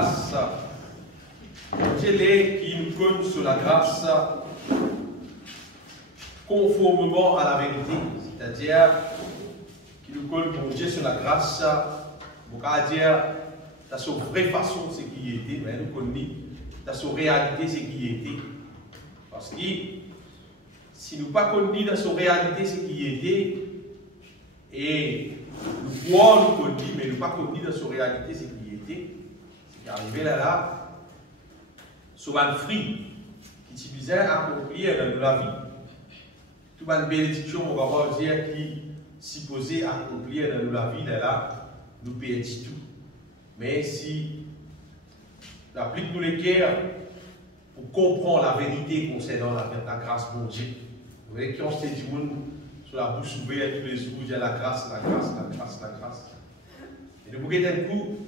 grâce. Dieu est qui nous connaît sur la grâce conformément à la vérité, c'est-à-dire qui nous connaît pour Dieu sur la grâce, pour dire dans sa vraie façon ce qui était, mais nous connaissons dans sa réalité ce qui était. Parce que si nous ne connaissons pas dans sa réalité ce qui était, et nous croyons nous connaissons, mais nous ne connaissons pas dans sa réalité ce qui était, c'est qu'arrivé là, sur un fruit qui utilisait à accomplir dans la vie. Toute une bénédiction, on va voir dire, qui supposait accomplir dans la vie, là, nous perdons tout. Mais si nous appliquons les cœurs pour comprendre la vérité concernant la grâce de Dieu, vous voyez, quand on se dit sur la bouche ouverte tous les jours, il y a la grâce, la grâce, la grâce, la grâce. Et nous voyons d'un coup,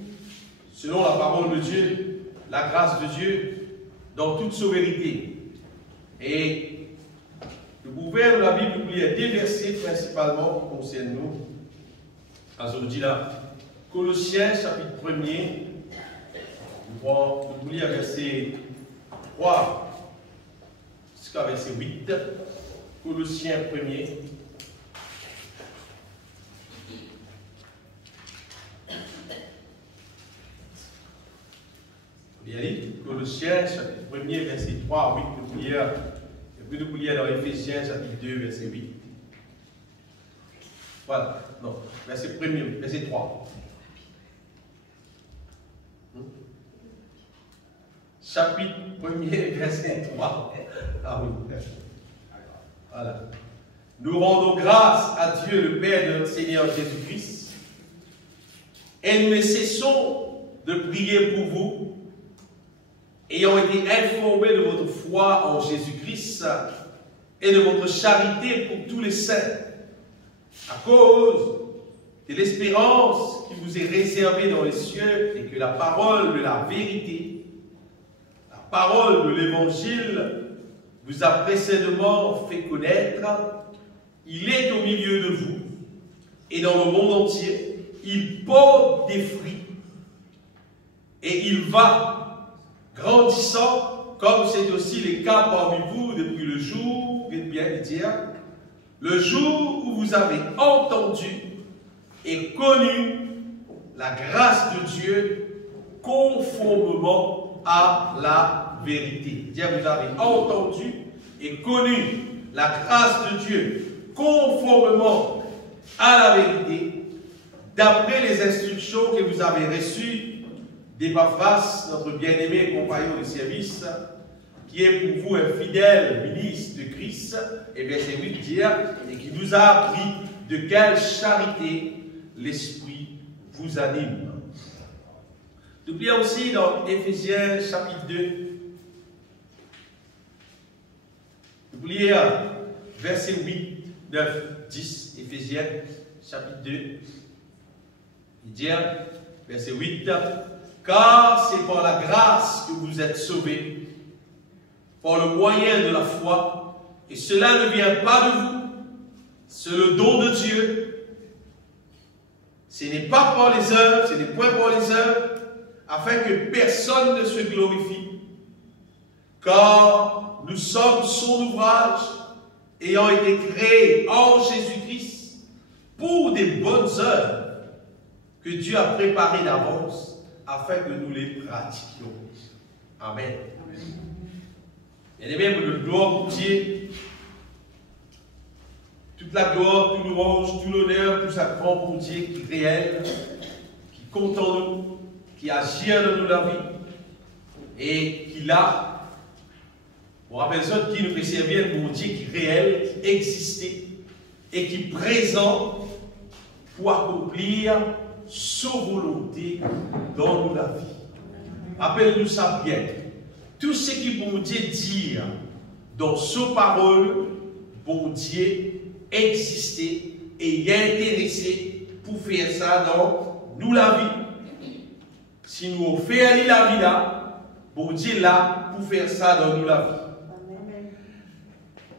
selon la parole de Dieu, la grâce de Dieu, dans toute sa vérité. Et nous pouvons ouvrir la Bible, nous lire des versets principalement qui concernent nous. Aujourd'hui là, Colossiens chapitre 1er, nous lire verset 3 jusqu'à verset 8. Colossiens 1er. Colossiens chapitre 1er, verset 3 à 8, nous lire, et puis nous lire dans Éphésiens chapitre 2, verset 8. Voilà, non, verset 1er, verset 3. Chapitre 1er, verset 3. Ah oui. Voilà. Nous rendons grâce à Dieu, le Père de notre Seigneur Jésus-Christ, et nous ne cessons de prier pour vous, ayant été informés de votre foi en Jésus-Christ et de votre charité pour tous les saints, à cause de l'espérance qui vous est réservée dans les cieux, et que la parole de la vérité, la parole de l'Évangile, vous a précédemment fait connaître. Il est au milieu de vous, et dans le monde entier, il porte des fruits, et il va grandissant, comme c'est aussi le cas parmi vous depuis le jour, bien dire, le jour où vous avez entendu et connu la grâce de Dieu conformément à la vérité. Dire vous avez entendu et connu la grâce de Dieu conformément à la vérité, d'après les instructions que vous avez reçues d'Épaphras, notre bien-aimé compagnon de service, qui est pour vous un fidèle ministre de Christ, et verset 8 dire, et qui nous a appris de quelle charité l'Esprit vous anime. N'oubliez aussi dans Éphésiens chapitre 2, n'oubliez verset 8, 9, 10, Éphésiens chapitre 2, il dit, verset 8, car c'est par la grâce que vous êtes sauvés, par le moyen de la foi, et cela ne vient pas de vous, c'est le don de Dieu. Ce n'est pas par les œuvres, ce n'est point par les œuvres, afin que personne ne se glorifie, car nous sommes son ouvrage, ayant été créés en Jésus-Christ, pour des bonnes œuvres que Dieu a préparées d'avance, afin que nous les pratiquions. Amen. Et bien, le gloire pour Dieu, toute la gloire, tout l'orange, tout l'honneur, tout ça prend pour Dieu qui est réel, qui compte en nous, qui agit dans nous la vie, et qui l'a, on rappelle ça, qui nous fait servir pour Dieu qui est réel, qui existait, et qui est présent pour accomplir sa volonté dans nous la vie. Appelle-nous ça bien. Tout ce qui bon Dieu dit dans sa parole, bon Dieu existait et est intéressé pour faire ça dans nous la vie. Si nous faisons la vie là, bon Dieu là pour faire ça dans nous la vie.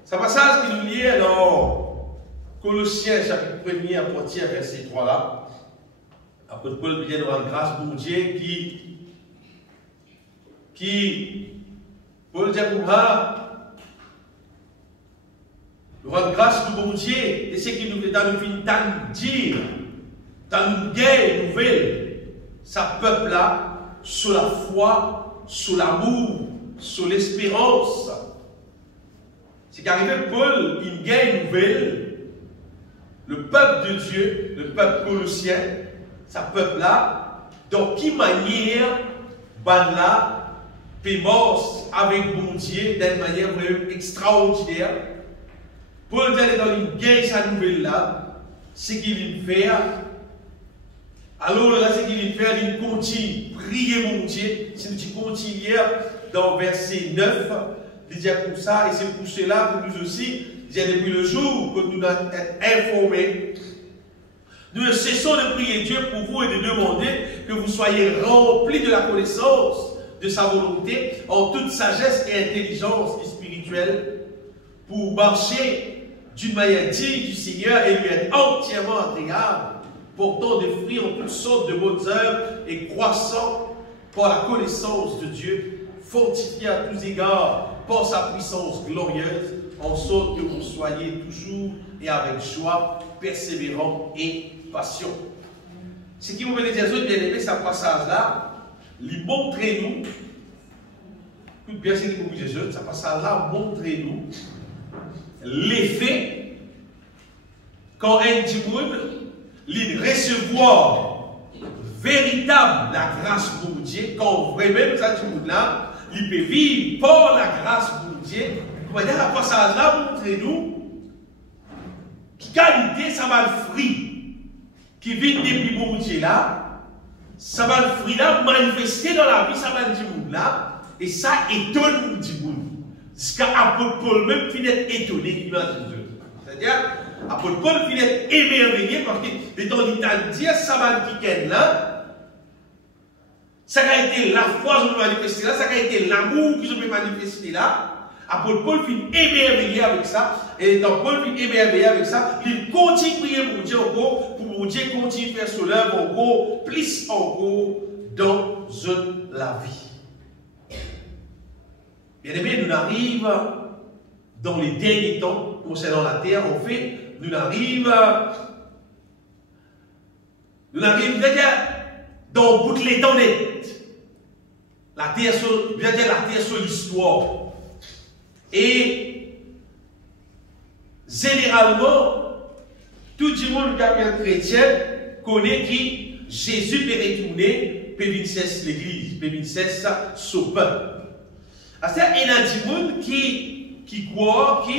Ce passage qui nous lie dans Colossiens chapitre 1er à partir verset 3 là. Après Paul vient de rendre grâce pour Dieu qui qui, pour le dire pour moi, nous rendons grâce au bon Dieu et ce qui nous fait dans nous dire, dans nous guerre nouvelle, sa peuple là, sur la foi, sur l'amour, sur l'espérance. C'est qu'arrivé Paul, une guerre nouvelle, le peuple de Dieu, le peuple colossien, sa peuple là, dans quelle manière, ban là, pémos avec bon Dieu d'une manière vraiment extraordinaire. Paul d'aller dans une guerre, sa nouvelle là, ce qu'il fait. Alors là, ce qu'il fait, il continue, prier mon Dieu. Si nous continuons dans verset 9, il dit comme ça, et c'est pour cela que nous aussi, depuis le jour que nous avons été informés, nous ne cessons de prier Dieu pour vous et de demander que vous soyez remplis de la connaissance de sa volonté en toute sagesse et intelligence spirituelle pour marcher d'une manière digne du Seigneur et lui être entièrement agréable, portant des fruits en toutes sortes de bonnes œuvres et croissant par la connaissance de Dieu, fortifié à tous égards par sa puissance glorieuse, en sorte que vous soyez toujours et avec joie, persévérants et patients. Ce qui vous veut dire, bien aimé, ce passage-là, il montre-nous, écoute bien ce qui vous veut dire, ce passage-là, montre-nous l'effet quand un dimoun, il recevoir véritable la grâce de Dieu, quand vraiment ça dimoun-là, il peut vivre par la grâce de Dieu. Vous voyez, la passage-là, montrez-nous qui qualité ça va le fruit qui vient depuis bon Dieu là, ça va le fruit là manifester dans la vie, ça va le dire là, et ça étonne du monde. Jusqu'à apôtre Paul même finit d'être étonné, c'est-à-dire, apôtre Paul finit d'être émerveillé parce que les temps d'Italie, ça va le week-end là. Ça a été la foi que je peux manifester là, ça a été l'amour que je peux manifester là. Apôtre Paul finit émerveillé avec ça, et dans Paul finit émerveillé avec ça, il continue à prier pour Dieu encore, pour que Dieu continue à faire son œuvre encore, plus encore dans la vie. Bien aimé, nous arrivons dans les derniers temps concernant la terre, en fait, nous arrivons dans toutes les temps net. La terre sur l'histoire. Et généralement, tout le monde qui est chrétien connaît que Jésus peut retourner, peut venir cesser l'église, peut venir cesser son peuple. C'est-à-dire, il y a des gens qui croient, il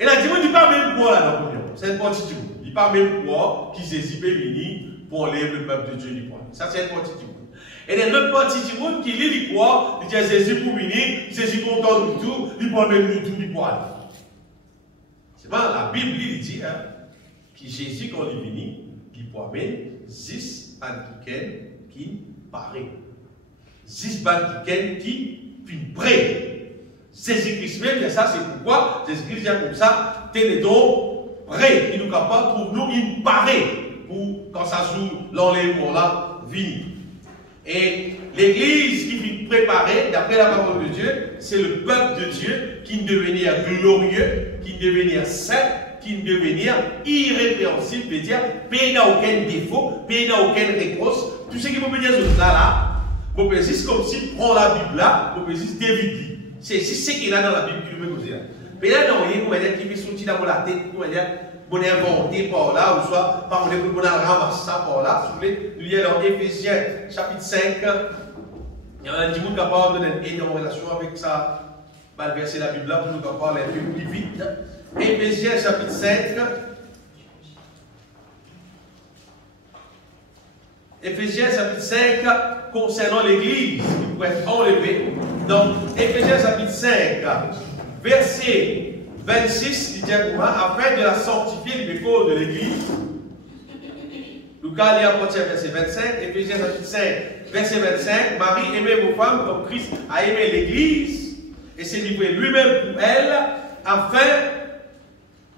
y a des gens qui ne parlent même pas là, c'est une partie du monde. Ils ne parlent même pas que Jésus peut venir pour enlever le peuple de Dieu du point. Ça, c'est une partie du monde. Et il y a une autre partie du monde qui lit les croix, il dit à Jésus pour venir, Jésus content de tout, il prend même le tout du poil. C'est pas la Bible, il dit que Jésus, quand il vient, il prend même 6 antiquaines qui paraît. 6 antiquaines qui prêt. Jésus-Christ même, ça c'est pourquoi Jésus-Christ vient comme ça, tel est donc prêt, il nous capable pour nous, il paraît, pour quand ça joue l'enlèvement là, vient. Et l'église qui vient préparer, d'après la parole de Dieu, c'est le peuple de Dieu qui devenir glorieux, qui devenir saint, qui devenir irrépréhensible, c'est-à-dire, pays n'a aucun défaut, pays n'a aucun reproche. Tout ce qui peut dire là, vous pouvez juste comme si prend la Bible là, vous pouvez juste David. C'est ce qu'il y a dans la Bible qui nous dire. Mais là, non, il y a qui met sorti dans la tête, vous voyez, vous inventé par là, ou soit par exemple, vous ramassé ça par là. Si vous voulez, nous y a dans Éphésiens chapitre 5. Il y en a des gens qui sont capables d'être en relation avec ça. Le verset de la Bible là, pour nous parler un peu plus vite. Éphésiens chapitre 5. Éphésiens chapitre 5, concernant l'église qui pourrait être enlevée. Donc, Éphésiens chapitre 5, verset 26, il dit afin de la sanctifier du corps de l'église. Lucas lit à partir du verset 25, Éphésiens chapitre 5, verset 25. Marie, aimez vos femmes comme Christ a aimé l'église et s'est livré lui-même pour elle, afin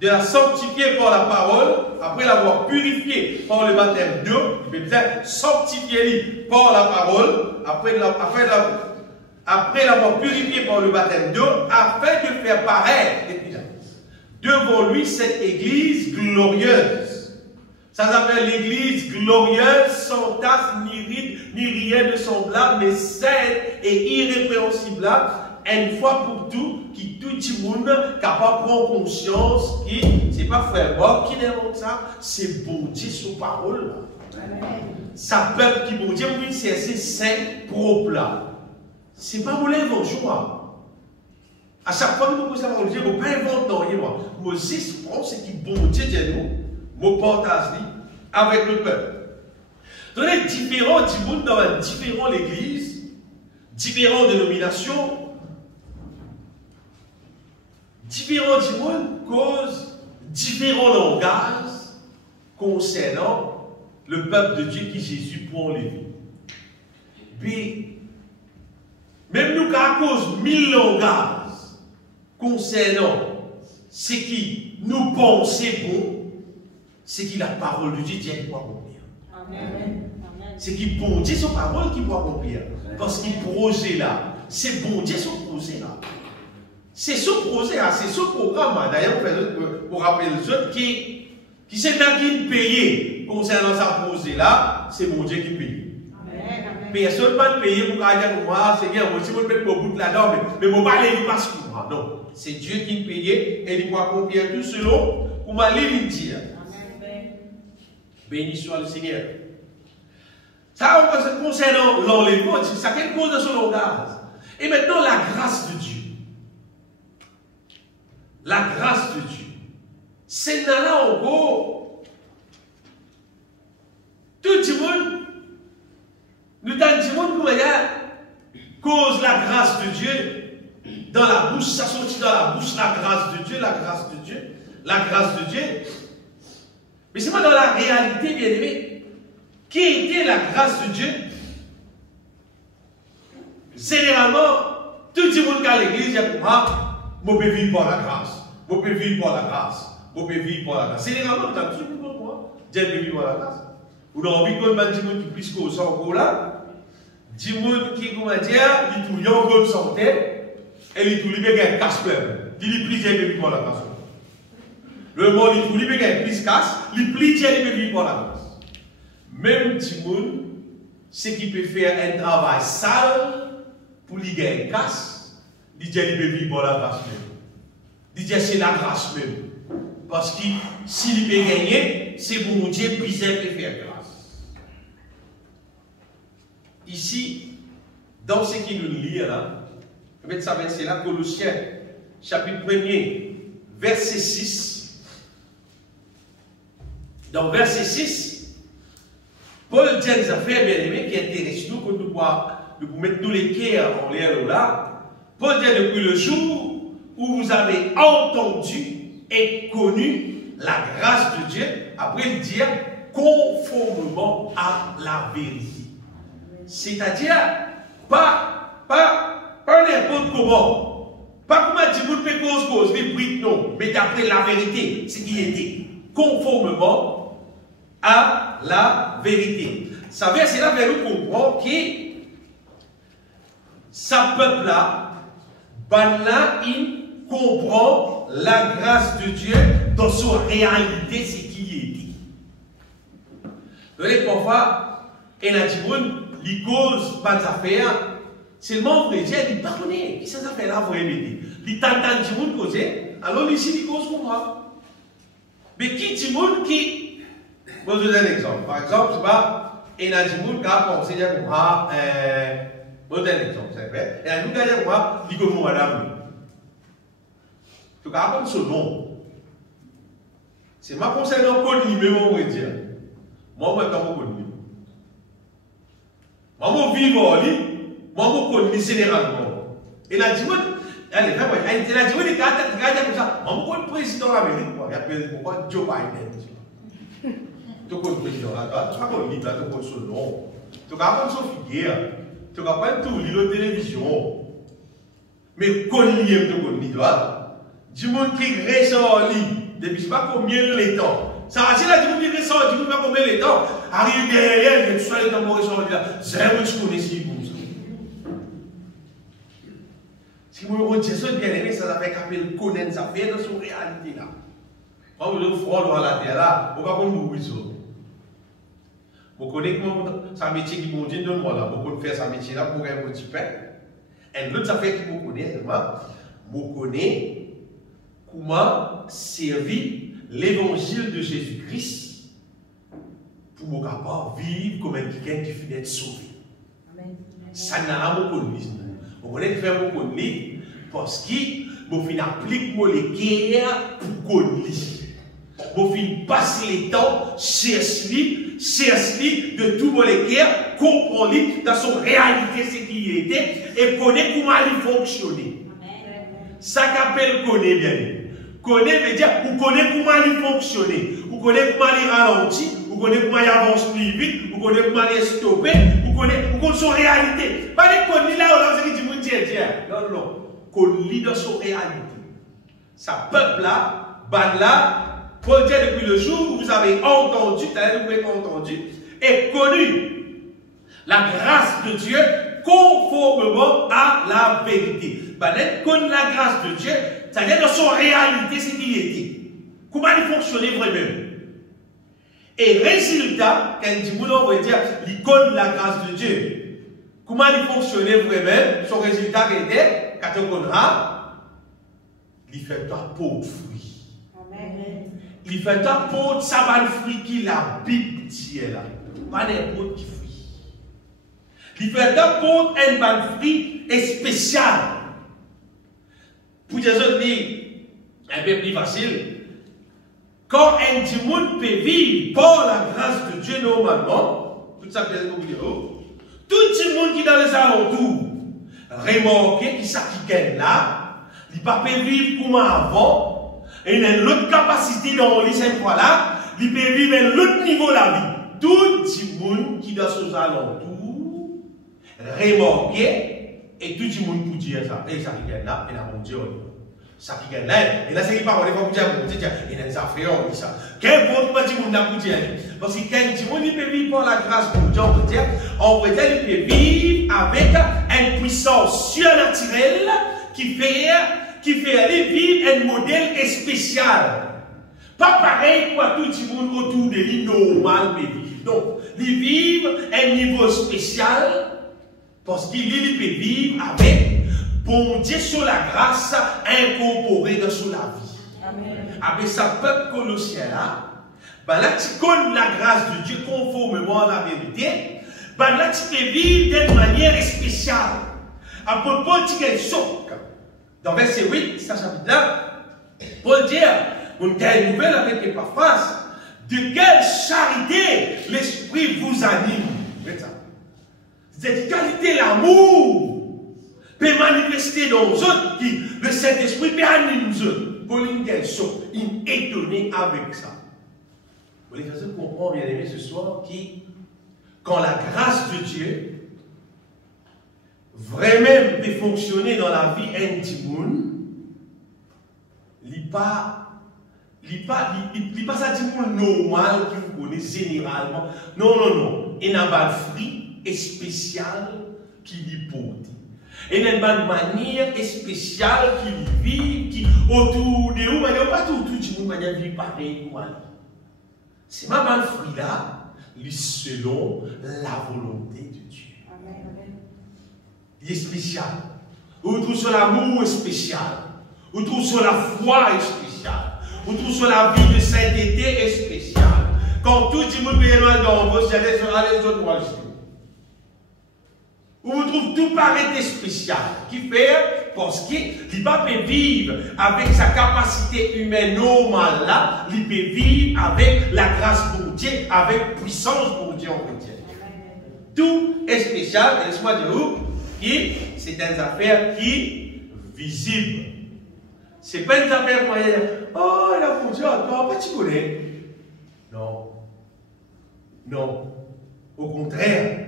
de la sanctifier par la parole, après l'avoir purifié par le baptême d'eau, il veut dire sanctifier par la parole, après l'avoir purifié par le baptême d'eau, afin de faire paraître devant lui cette église glorieuse. Ça s'appelle l'église glorieuse, sans tache, ni ride, ni rien de semblable, mais sainte et irrépréhensible, une fois pour tout, qui tout le monde capable de prendre conscience que ce n'est pas frère Bob qui démontre ça, c'est bon Dieu sur parole. Ça peuple qui bon Dieu, c'est assez saint, propre là. Ce n'est pas mon l'évangile. À chaque fois que vous posez la parole de Dieu, vous ne pouvez pas inventer rien. Moses prend ce qui bon Dieu dit nous, vous partagez avec le peuple. Donc, les différents du monde dans différentes églises, différentes dénominations, différents du monde causent différents langages concernant le peuple de Dieu qui Jésus prend les vies. Puis, même nous, à cause 1000 langages concernant ce qui nous pensons bon, c'est qui la parole de Dieu qui doit accomplir. C'est qui bon Dieu son parole qui doit accomplir. Parce qu'il projet là, c'est bon Dieu son projet là. C'est ce projet là, c'est ce programme. D'ailleurs, pour rappeler les autres qui s'est payé concernant sa projet là, c'est bon Dieu qui paye. Personne ne va payer pour dire moi, c'est bien, moi aussi, je vais mettre pour bout là-dedans, mais je ne vais pas aller parce que moi. Non, c'est Dieu qui me paye et il doit accomplir tout selon pour ma ligne dire. Béni soit le Seigneur. Ça, concernant l'enlèvement, ça quelque chose de son langage. Et maintenant, la grâce de Dieu. La grâce de Dieu. C'est là encore. Tout le monde, nous avons dit cause la grâce de Dieu dans la bouche, ça sortit dans la bouche, la grâce de Dieu, la grâce de Dieu, la grâce de Dieu. Mais c'est pas dans la réalité, bien aimé. Qui était la grâce de Dieu? Généralement, tout le monde qui a l'église, il y a pour moi, je peux vivre par la grâce. Je peux vivre par la grâce. Je peux vivre par la grâce. Généralement, tu as tout le monde pour moi. Dieu peut vivre par la grâce. Vous avez envie que le monde qui puisse causer encore là. Du monde qui, comment dire, il tout y a en bonne santé, et il tout lui un casse plein. Il plie Dieu peut vivre par la grâce. Le monde, il tout lui un plus casse, il plie Dieu peut vivre par la grâce. Même du monde, c'est qui peut faire un travail sale pour lui gagner une casse, il dit qu'il peut vivre par la grâce même. Il dit c'est la grâce même. Parce que s'il peut gagner, c'est bon Dieu puis il peut faire grâce. Ici, dans ce qui nous lit là, c'est là, Colossiens, chapitre 1er, verset 6. Dans verset 6, Paul dit des affaires bien aimées qui intéressent nous, quand nous pouvons mettre tous les cœurs en l'air là. Paul dit depuis le jour où vous avez entendu et connu la grâce de Dieu, après il dit conformément à la vérité. C'est-à-dire, pas n'importe comment. Pas comment tu peux faire cause, mais bride, non. Mais d'après la vérité, ce qui était conformément à la vérité. Ça veut dire, c'est là que nous comprenons que sa peuple là, il comprend la grâce de Dieu dans sa réalité, ce qui est dit. Donc, parfois, il y a des gens qui causent pas d'affaires. Seulement, vrai Dieu, il pardonne. Qui ces affaires-là vont aider? Il t'entend des gens causer, alors ici, il cause pour moi. Mais qui dit monde qui. Je vais vous donner un exemple. Par exemple, c'est pas. Il y a des gens qui ont pensé à moi. Je vais vous donner un exemple. Il y a des gens qui ont dit à moi, il comme madame. Tu vas apprendre ce nom. C'est ma conseil dans le code numéro, on va dire. Moi, je vais dans mon code numéro. Moi, je vais vivre en ligne. Moi, je vais connaître généralement. Et la dis-moi, allez, il a dit, oui, les gars, comme ça. Moi, je connais le président de l'Amérique. Il y a le président Joe Biden. Tu connais le président là, tu connais le livre là, tu connais son nom. Tu connais son figure. Tu connais tout, la télévision. Mais connais-le, tu connais le dis-moi qui reste en ligne. depuis je sais pas combien de temps. Ça va dire là, du coup, il ressort, du coup, pas combien de temps. Arrive derrière, il soit les temps pour ressort, là. C'est un tu connais ce qu'il si vous dites ça, bien aimé, ça fait qu'appelle connaître ça fait dans son réalité là. Quand vous êtes froid dans la terre là, vous ne pouvez pas vous ça. Vous connaissez sa métier qui vous dit de moi là, vous connaissez sa métier là pour gagner un petit pain. Et l'autre affaire qui vous connaissez, vous connaissez comment servir l'évangile de Jésus-Christ pour vous capable vivre comme quelqu'un qui finit d'être sauvé. Ça n'a pas beaucoup de vie. Vous connaissez faire beaucoup de vie parce que vous finissez appliquer les guerres pour qu'on lit. Vous finissez passer les temps, chercher de tout les guerres, comprendre dans son réalité ce qu'il était et connaître comment il fonctionne. Ça qu'appelle connaître bien. Connaître veut dire vous connaissez comment il fonctionne, vous connaissez comment il ralentit, vous connaissez comment il avance plus vite, vous connaissez comment il stopper, vous connaissez son réalité. Pas de connaître là où on dit non, non, connaître dans son réalité. Sa peuple là, Paul dit depuis le jour où vous avez entendu, et connu la grâce de Dieu conformément à la vérité. Connaître la grâce de Dieu, c'est-à-dire dans son réalité, c'est qu'il était. Comment il fonctionnait vraiment. Et résultat, quand on veut dire, il connaît la grâce de Dieu. Comment il fonctionnait vraiment, son résultat était, quand on connaîtra, il fait un pot de fruits. Amen. Il fait un pot de sabbat fruits qui la Bible dit là. Pas n'importe qui fruit. Il fait un pot de fruits spécial. Pour des autres, un peu plus facile. Quand un monde peut vivre par la grâce de Dieu normalement, tout ça peut être oublié. Tout le monde qui est dans les alentours, remarquez qui s'acquitte là, il ne peut pas vivre comme avant, et il a l'autre capacité dans les 5 fois là, il peut vivre à l'autre niveau de la vie. Tout le monde qui est dans ces alentours, remarquez, et tout le monde peut dire ça, et ça qui gagne là, et là, mon Dieu, ça qui gagne là, et là, c'est qui parle, il faut dire, il y a des affaires, on dit ça. Quel bon petit monde n'a pas dit, parce que quand le monde peut vivre par la grâce de Dieu, on peut dire, il peut vivre avec une puissance surnaturelle qui fait aller vivre un modèle spécial. Pas pareil pour tout le monde autour de lui, normal, mais vivre. Donc, il vit un niveau spécial parce qu'il peut vivre avec bon Dieu sur la grâce incorporée dans son la vie. Amen. Avec sa peuple colossien là, ben là tu connais la grâce de Dieu conformément à la vérité, ben là tu peux vivre d'une manière spéciale. À propos de quel choc. Dans verset 8, ça chapitre là, Paul dit, on a une nouvelle avec Épaphras, de quelle charité l'Esprit vous anime. Cette qualité, l'amour, peut manifester dans les autres, qui le Saint-Esprit peut animer les autres. Pauline Gelson, il est étonné avec ça. Vous voulez comprendre, bien aimé, ce soir, qui, quand la grâce de Dieu vraiment peut fonctionner dans la vie intime, il n'est pas ça normal que vous connaissez généralement. Non, non, non. Il y a un fruit spécial qui lui porte. Il y a une manière spéciale qui vit, qui autour de vous, mais pas tout le monde vit pareil. C'est ma bonne fruit là, selon la volonté de Dieu. Amen. Il est spécial. Vous trouvez sur l'amour spécial. Vous trouvez sur la foi spéciale. Vous trouvez sur la vie de sainteté spéciale. Quand tout le monde est mal dans vos allez les autres voir. Vous trouvez tout paraît spécial. Qui fait parce qu'il ne peut pas vivre avec sa capacité humaine normale là. Il peut vivre avec la grâce pour Dieu, avec puissance pour Dieu en chrétien. Tout est spécial. Et laisse-moi dire vous, c'est une affaire qui est visible. Ce n'est pas une affaire moyenne. Oh, il a pour Dieu, toi, pas tu connais. Non. Non. Au contraire,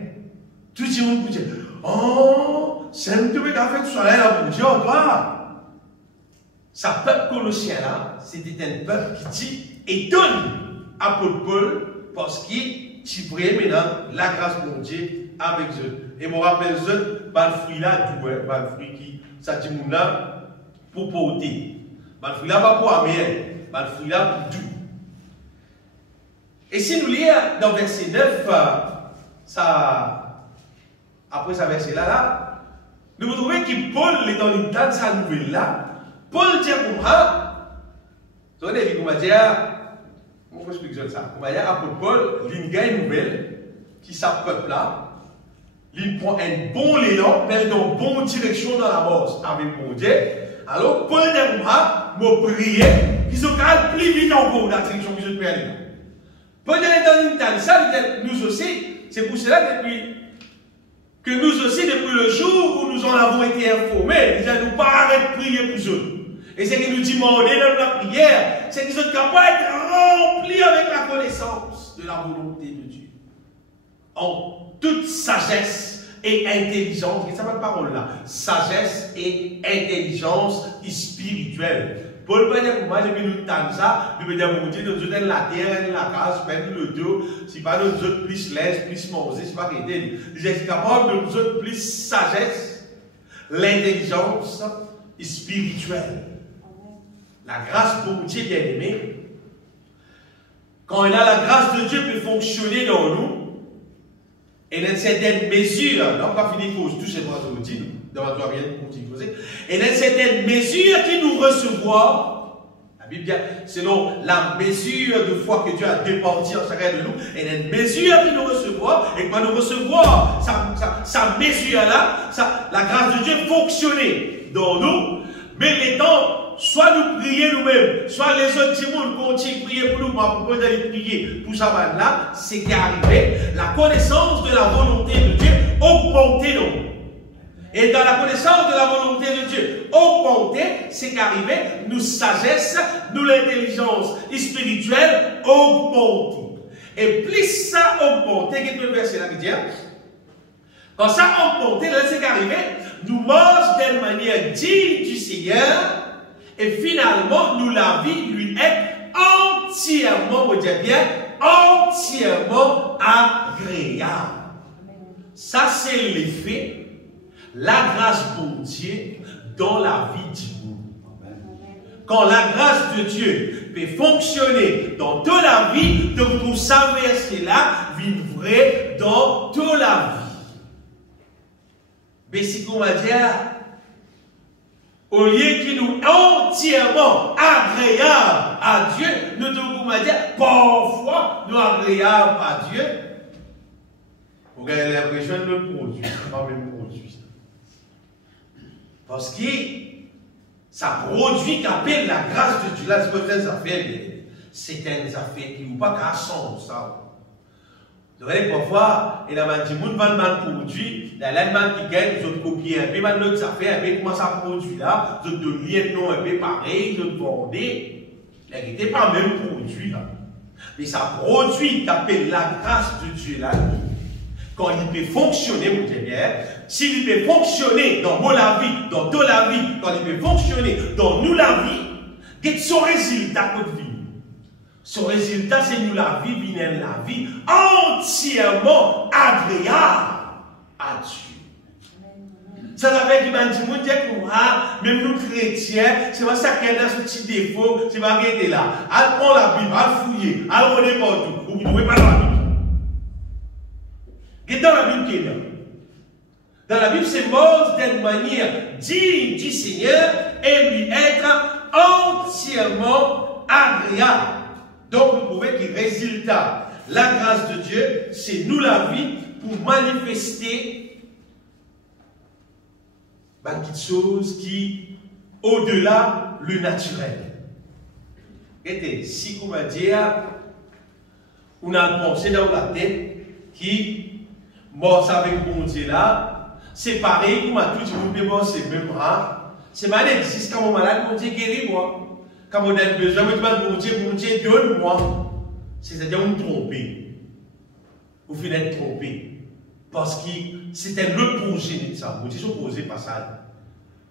tout le monde peut dire, oh, c'est un peu d'affaire que tu sois là pour Dieu, toi. sa peuple colossien là, c'était un peuple qui dit et donne apôtre Paul parce qu'il tibré maintenant la grâce de Dieu avec eux. Et je me rappelle eux, le fruit là, le fruit qui, ça dit mon là, pour porter. Le fruit là, pas pour amener, le fruit là pour tout. Et si nous lisons dans verset 9, ça, après ce verset là, nous trouvons que Paul est dans une table, sa nouvelle là. Paul dit comme ça, vous savez, comment dire, on va expliquer ça. Comment dire, apôtre Paul, il y a une nouvelle qui s'appelle peuple là, il prend un bon élan, mais dans une bonne direction dans la bosse avec mon Dieu. Alors, Paul dit comme ça, me prier, qu'ils ont qu'à plus vite encore dans la direction qu'ils ont aller. Paul dit dans une table, ça, nous aussi, c'est pour cela que nous aussi, depuis le jour où nous en avons été informés, nous n'allons pas arrêter de prier pour eux. Et c'est que nous demandons dans la prière, c'est qu'ils sont capables d'être remplis avec la connaissance de la volonté de Dieu. En toute sagesse et intelligence, et ça ma parole là, sagesse et intelligence spirituelle. Paul peut dire que moi, j'ai mis nous temps ça, nous dire mon Dieu, nous autres la terre, la case, même le dos, si pas nous autres plus l'aise, plus manger, c'est pas qu'il est. Il est capable de nous autres plus sagesse, l'intelligence spirituelle. La grâce pour Dieu bien aimé, quand il a la grâce de Dieu peut fonctionner dans nous, et dans une certaine mesure, on va finir cause, tout ce qu'on va dire, dans la bien continuer, et dans une certaine mesure qui nous recevoir, la Bible dit, selon la mesure de foi que Dieu a départi en chacun de nous, et dans une mesure qui nous recevoir, et quand nous recevoir, sa mesure-là, la grâce de Dieu fonctionner dans nous, mais les temps, soit nous prier nous-mêmes, soit les autres petits monde continuent de prier pour nous, pour nous d'aller prier pour ça là, c'est qui est arrivé, la connaissance de la volonté de Dieu augmentée dans nous. Et dans la connaissance de la volonté de Dieu augmentée, c'est qu'arrivé, nous sagesse, nous l'intelligence spirituelle augmentée. Et plus ça augmenté, qu'est-ce que le verset là qui dit, quand ça augmenté, là c'est qu'arrivé, nous mangeons d'une manière digne du Seigneur, et finalement, nous la vie lui est entièrement, on dit bien, entièrement agréable. Ça, c'est l'effet, la grâce pour Dieu dans la vie du monde. Quand la grâce de Dieu peut fonctionner dans toute la vie, donc tout ça, verset-là, vit vrai dans toute la vie. Mais si on va dire, au lieu qu'il nous entièrement agréable à Dieu, nous devons dire parfois nous agréable à Dieu. Vous avez l'impression de le produit, pas même produit. Parce que ça produit qu'appelle la grâce de Dieu. Là, c'est peut-être des affaires, c'est des affaires qui n'ont pas qu'à sens, ça. Vous voyez, parfois, il y a des gens qui vendent un produit, il y a des gens qui gagnent, ils ont copié un peu, maintenant, ça fait un peu comment ça produit là, ils ont donné un nom un peu pareil, ils ont vendu. La réalité n'est pas le même produit là. Mais ça produit qu'appelle la grâce de Dieu là. Quand il peut fonctionner, mon Dieu bien, s'il peut fonctionner dans mon la vie, dans toute la vie, quand il peut fonctionner dans nous la vie, quel est son résultat de vie? Son résultat, c'est nous la vie, la vie entièrement agréable à Dieu. Ça veut dire que même nous chrétiens, c'est pas ça qu'il y a ce petit défaut, c'est pas qu'il est là. Elle prend la Bible, elle fouille, elle regarde partout. Vous ne pouvez pas dans la Bible. Et dans la Bible qui est là. Dans la Bible, c'est mort d'une manière digne du Seigneur et lui être entièrement agréable. Donc, vous trouvez que le résultat, la grâce de Dieu, c'est nous la vie pour manifester quelque chose qui, au-delà, le naturel. Et si on va dire, on a pensé dans la tête qui, mort avec mon Dieu là, c'est pareil, on a tout dit, c'est même rare. C'est mal existe quand mon malade, mon Dieu guérit moi. Quand on a besoin, je dis, mon Dieu, donne-moi. C'est-à-dire, on tromper. Vous finissez tromper. Parce que c'était le projet de ça. Vous dites, opposé pas ça.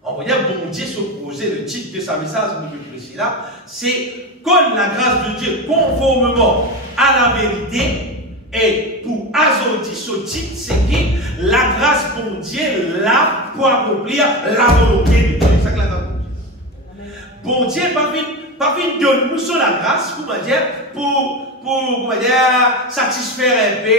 En voyant bon Dieu s'opposer, le titre de sa message, nous le précis là, c'est comme la grâce de Dieu, conformément à la vérité, et pour ajouter ce titre, c'est que la grâce de Dieu là pour accomplir la volonté de Dieu. C'est ça que la grâce de Dieu. Bon Dieu, pas vite de nous sur la grâce, pour satisfaire un peu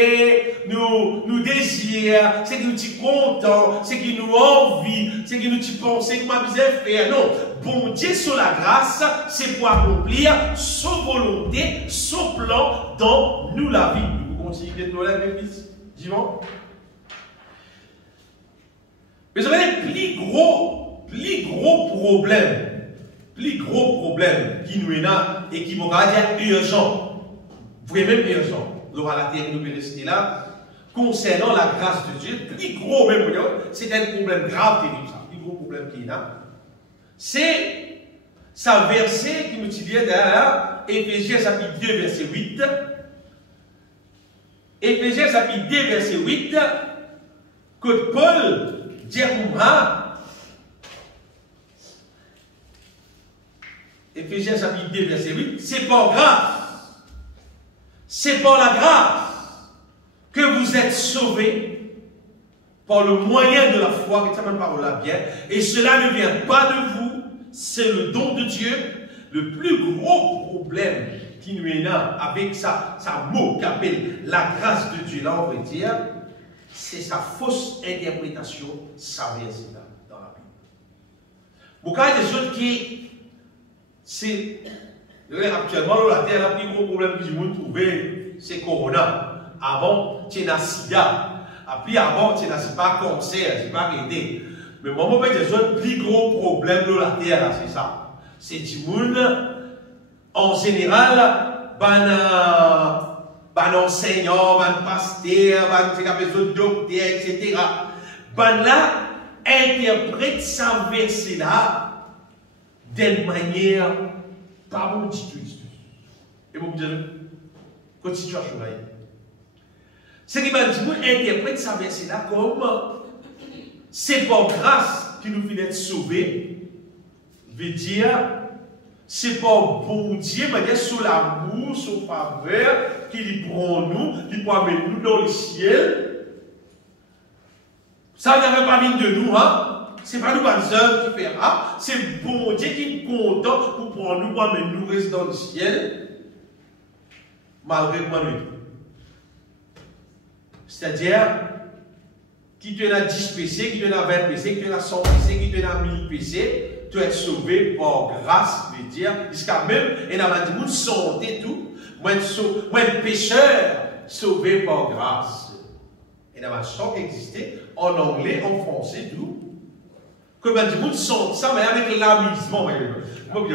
nous désirs, c'est que nous sommes contents, c'est que nous envie, c'est que nous pensons que nous besoin faire. Non, bon Dieu sur la grâce, c'est pour accomplir son volonté, son plan dans nous la vie. Nous continuons de nous la l'église. Dis-moi. Mais vous avez les plus gros problèmes qui nous est là et qui vont dire urgent. Vraiment urgent. Laura la terre nous rester là. Concernant la grâce de Dieu, le plus gros même, c'est un problème grave, terrible, ça. Le plus gros problème qui est là. C'est ça verset qui nous dit derrière Éphésiens chapitre 2, verset 8. Éphésiens chapitre 2, verset 8, que Paul dit à Éphésiens chapitre 2, verset 8, c'est par grâce. C'est par la grâce que vous êtes sauvés par le moyen de la foi, que ça même parole là bien, et cela ne vient pas de vous, c'est le don de Dieu. Le plus gros problème qui nous est là avec ça mot qu'appelle la grâce de Dieu, là on veut dire, c'est sa fausse interprétation, ça verset là dans la Bible. Beaucoup des autres qui, c'est actuellement, la terre, le plus gros problème que je me trouvé, c'est Corona. Avant, tu as sida. Et puis avant, tu n'as pas cancer, tu n'as pas aidé. Mais moi, je dis le plus gros problème de la terre, c'est ça. C'est du monde, en général, enseignant, pasteur, docteur, etc. Là, interprète ça verset là d'une manière pas bon du tout. Et vous me dites, quelle situation là? C'est que vous interprète ça verset là comme c'est par grâce qui nous finit d'être sauvés. Veut dire, c'est par bon Dieu, mais sur l'amour, sur faveur, qu'il prend nous, qu'il peut amener nous dans le ciel. Ça n'avait pas mis de nous, hein? C'est pas nous, pas les œuvres qui fera. C'est bon Dieu qui est content pour prendre nous, pour amener nous rester dans le ciel, malgré moi nous. C'est-à-dire, qui te a 10 PC, qui te a 20 PC, qui te a 100 PC, qui te a 1000 PC, tu es sauvé par grâce, veut dire, jusqu'à même, et dans la vie, santé tout, moi, pécheur, sauvé par grâce. Et dans la chant qui existait, en anglais, en français, tout. Que ben, du monde sent ça, mais avec l'amusement. Vous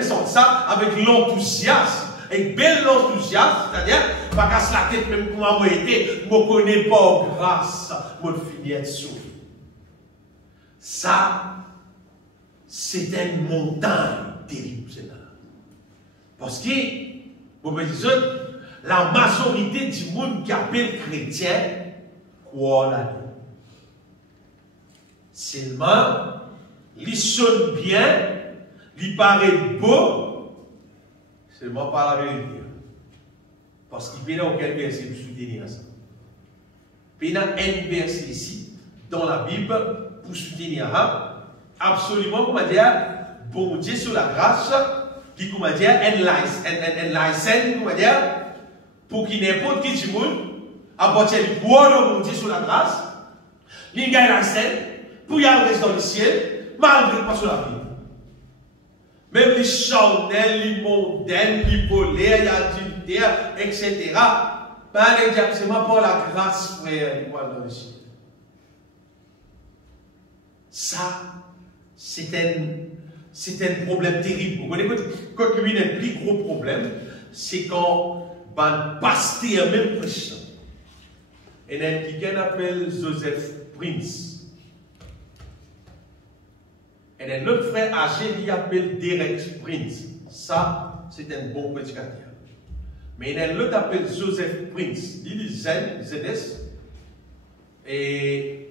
sent ça avec l'enthousiasme. Avec bel enthousiasme, c'est-à-dire, pas casse la tête, même comment moi été, je ne connais pas grâce, je finis être sauvé. Ça, c'est une montagne terrible, c'est là. Parce que, vous me dites, la majorité du monde qui appelle chrétien, croit là-dedans. Seulement, il sonne bien, il paraît beau, seulement pas la vérité. Parce qu'il n'y a aucun verset pour soutenir ça. Il y a un verset ici, dans la Bible, pour soutenir ça. Absolument, comment dire, bon Dieu sur la grâce, qui, comment dire, enlighten, comment dire, pour qu'il n'importe qui du monde, à partir du pouvoir de bon Dieu sur la grâce, il gagne la scène, pour y aller dans le ciel, malgré pas sur la vie. Même les charnels, les mondaines, les volets, les adultères, etc. Pas exactement par la grâce, frère, il va dans le ciel. Ça, c'est un problème terrible. Vous connaissez, quand lui, le plus gros problème, c'est quand un pasteur même prêche. Et il y a quelqu'un qui appelle Joseph Prince. Et un autre frère âgé qui appelle Derek Prince. Ça, c'est un bon prédicateur. Mais il y a un autre qui appelle Joseph Prince. Il dit ZS. Et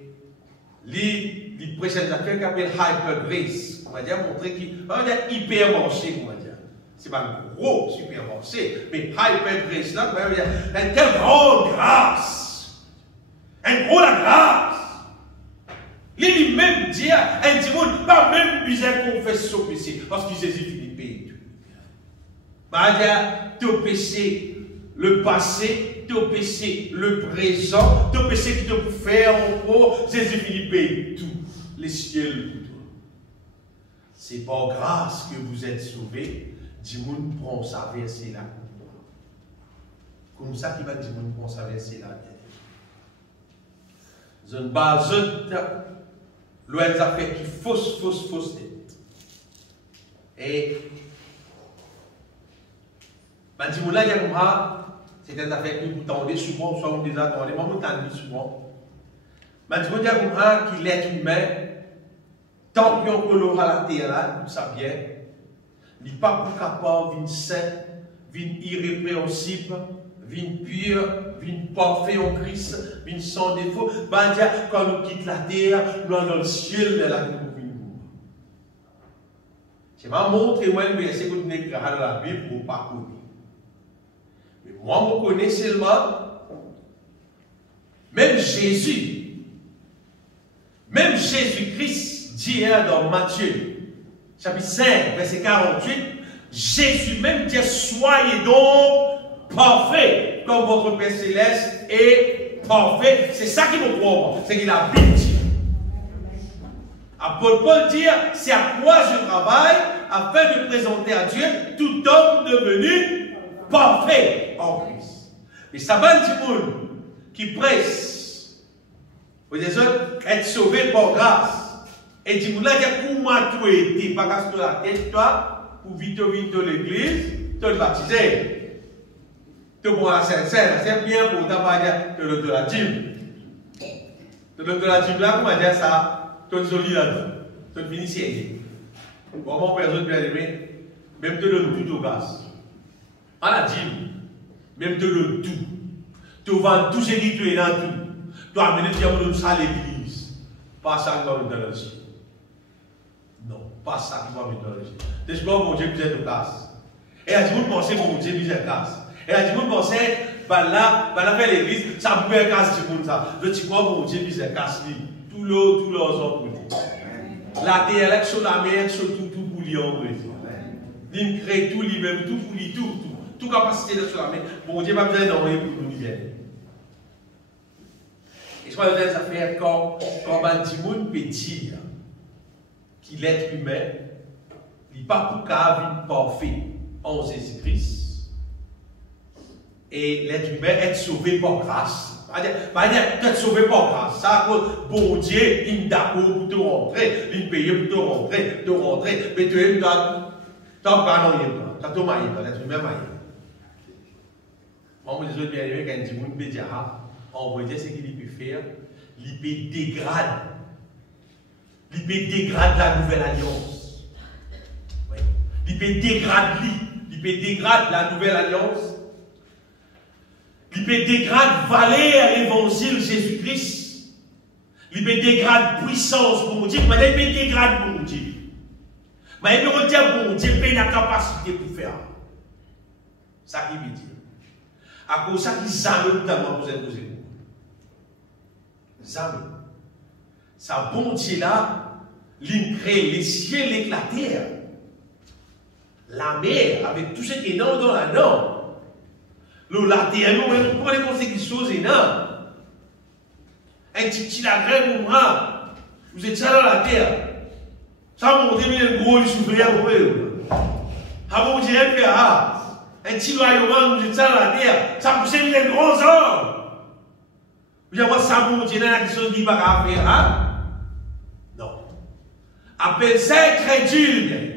les prochaines affaires qui appellent hyper grace, on va dire montrer qu'il va dire hyper marché, on va dire. C'est pas un gros super marché, mais hyper grace là, on va dire une telle grande grâce, une grande grâce. Lui-même dit, un petit monde, pas même besoin qu'on fasse son péché, parce qu'il Jésus finit de payer tout. Bah, il y a ton péché, le passé, ton péché, le présent, ton péché qui te peut faire encore, Jésus finit de payer tout, les ciels pour toi. C'est par grâce que vous êtes sauvés, Dimoun prend sa verset là. Comme ça qu'il va Dimoun prend sa verset là. Je ne base loin des affaires qui fausse tête. Et Dimoun là, il y a comme ça, c'est une affaire que vous tendez souvent, soit vous les attendez, moi vous tendez souvent. Dimoun il y a comme ça qu'il est humain, tant qu'on aura la terre là, vous savez. Il n'est pas pour capable, vin saint, vin irrépréhensible, vin pur, vin parfait en Christ, vin sans défaut. Ben, quand nous quittons la terre, nous allons dans le ciel de la nous venons. Je vais montrer moi le verset que vous n'avez pas dans la Bible pour ne pas connaître. Mais moi, je connais seulement, même Jésus-Christ dit dans Matthieu. Chapitre 5, verset 48, Jésus même dit, soyez donc parfaits, comme votre Père Céleste est parfait. C'est ça qui me croit, c'est qu'il a Bible dit. Apôtre Paul dit, c'est à quoi je travaille, afin de présenter à Dieu tout homme devenu parfait en Christ. Et ça va du monde qui presse, vous dites, être sauvé par grâce. Et tu me dis, comment tu es, pas casse la tête, toi, pour vite l'église, tu te baptiser. Tu prends la Sainte-Seine, c'est bien pour t'avoir de la dîme. De la dîme là, comment dire ça, tu es solide là-dedans. Tu es fini siégé. Bon, mon personne bien aimé, même te donne tout au gaz. À la dîme, même te donne tout. Tu vends tout ce qui tu es dans tout. Tu as amené le diable à l'église. Pas ça qui va me donner aussi. Non, pas ça qui va me donner. C'est ce que mon Dieu besoin de place. Et à vous pensez que mon Dieu besoin de place. Et à vous pensez, là, faire l'église, ça peut être casse du monde ça. Je dis quoi, mon Dieu besoin de casse lui. Tout l'eau, tout l'or, pour lui. La terre, sur la mer, sur tout pour lui en vrai. Il crée tout lui-même, tout pour lui, tout capacité de sur la mer. Mon Dieu n'a pas besoin d'envoyer pour nous bien. Et je crois que ça fait quand Bandimoun peut dire qu'il est humain, il n'est pas pour qu'à parfait en Jésus-Christ. Et l'être humain est sauvé par grâce. Être sauvé par grâce. Ça, bon Dieu, il est d'accord pour te rentrer, il paye pour te rentrer, mais tu es pas dans l'être humain maillé. Moi, je dis bien aimé, quand il dit que on va dire ce qu'il peut faire, il peut dégrader. Il peut dégrader la nouvelle alliance. Oui. Il peut dégrader la nouvelle alliance. Il peut dégrader valeur l'évangile Jésus-Christ. Il peut dégrader puissance pour Dieu. Mais il peut dégrader pour Dieu. Mais il peut dire pour Dieu, il a la capacité pour faire. Ça qui veut dire. À cause de ça, il jamais notamment vous êtes posé. Jamais. Ça bon Dieu là, il crée les ciels et la terre. La mer, avec tout ce qui est dans la norme. La terre, nous prenons les conséquences énormes. Un petit lagré ou un, vous êtes ça dans la terre. Ça monte, mais un gros, il souffle à vous. Ah bon Dieu, un petit royaume, vous êtes ça dans la terre. Ça pousse les grands hommes. Vous avez ça bon Dieu, dans la question qui va faire, hein? Non. Appelle ça incrédule.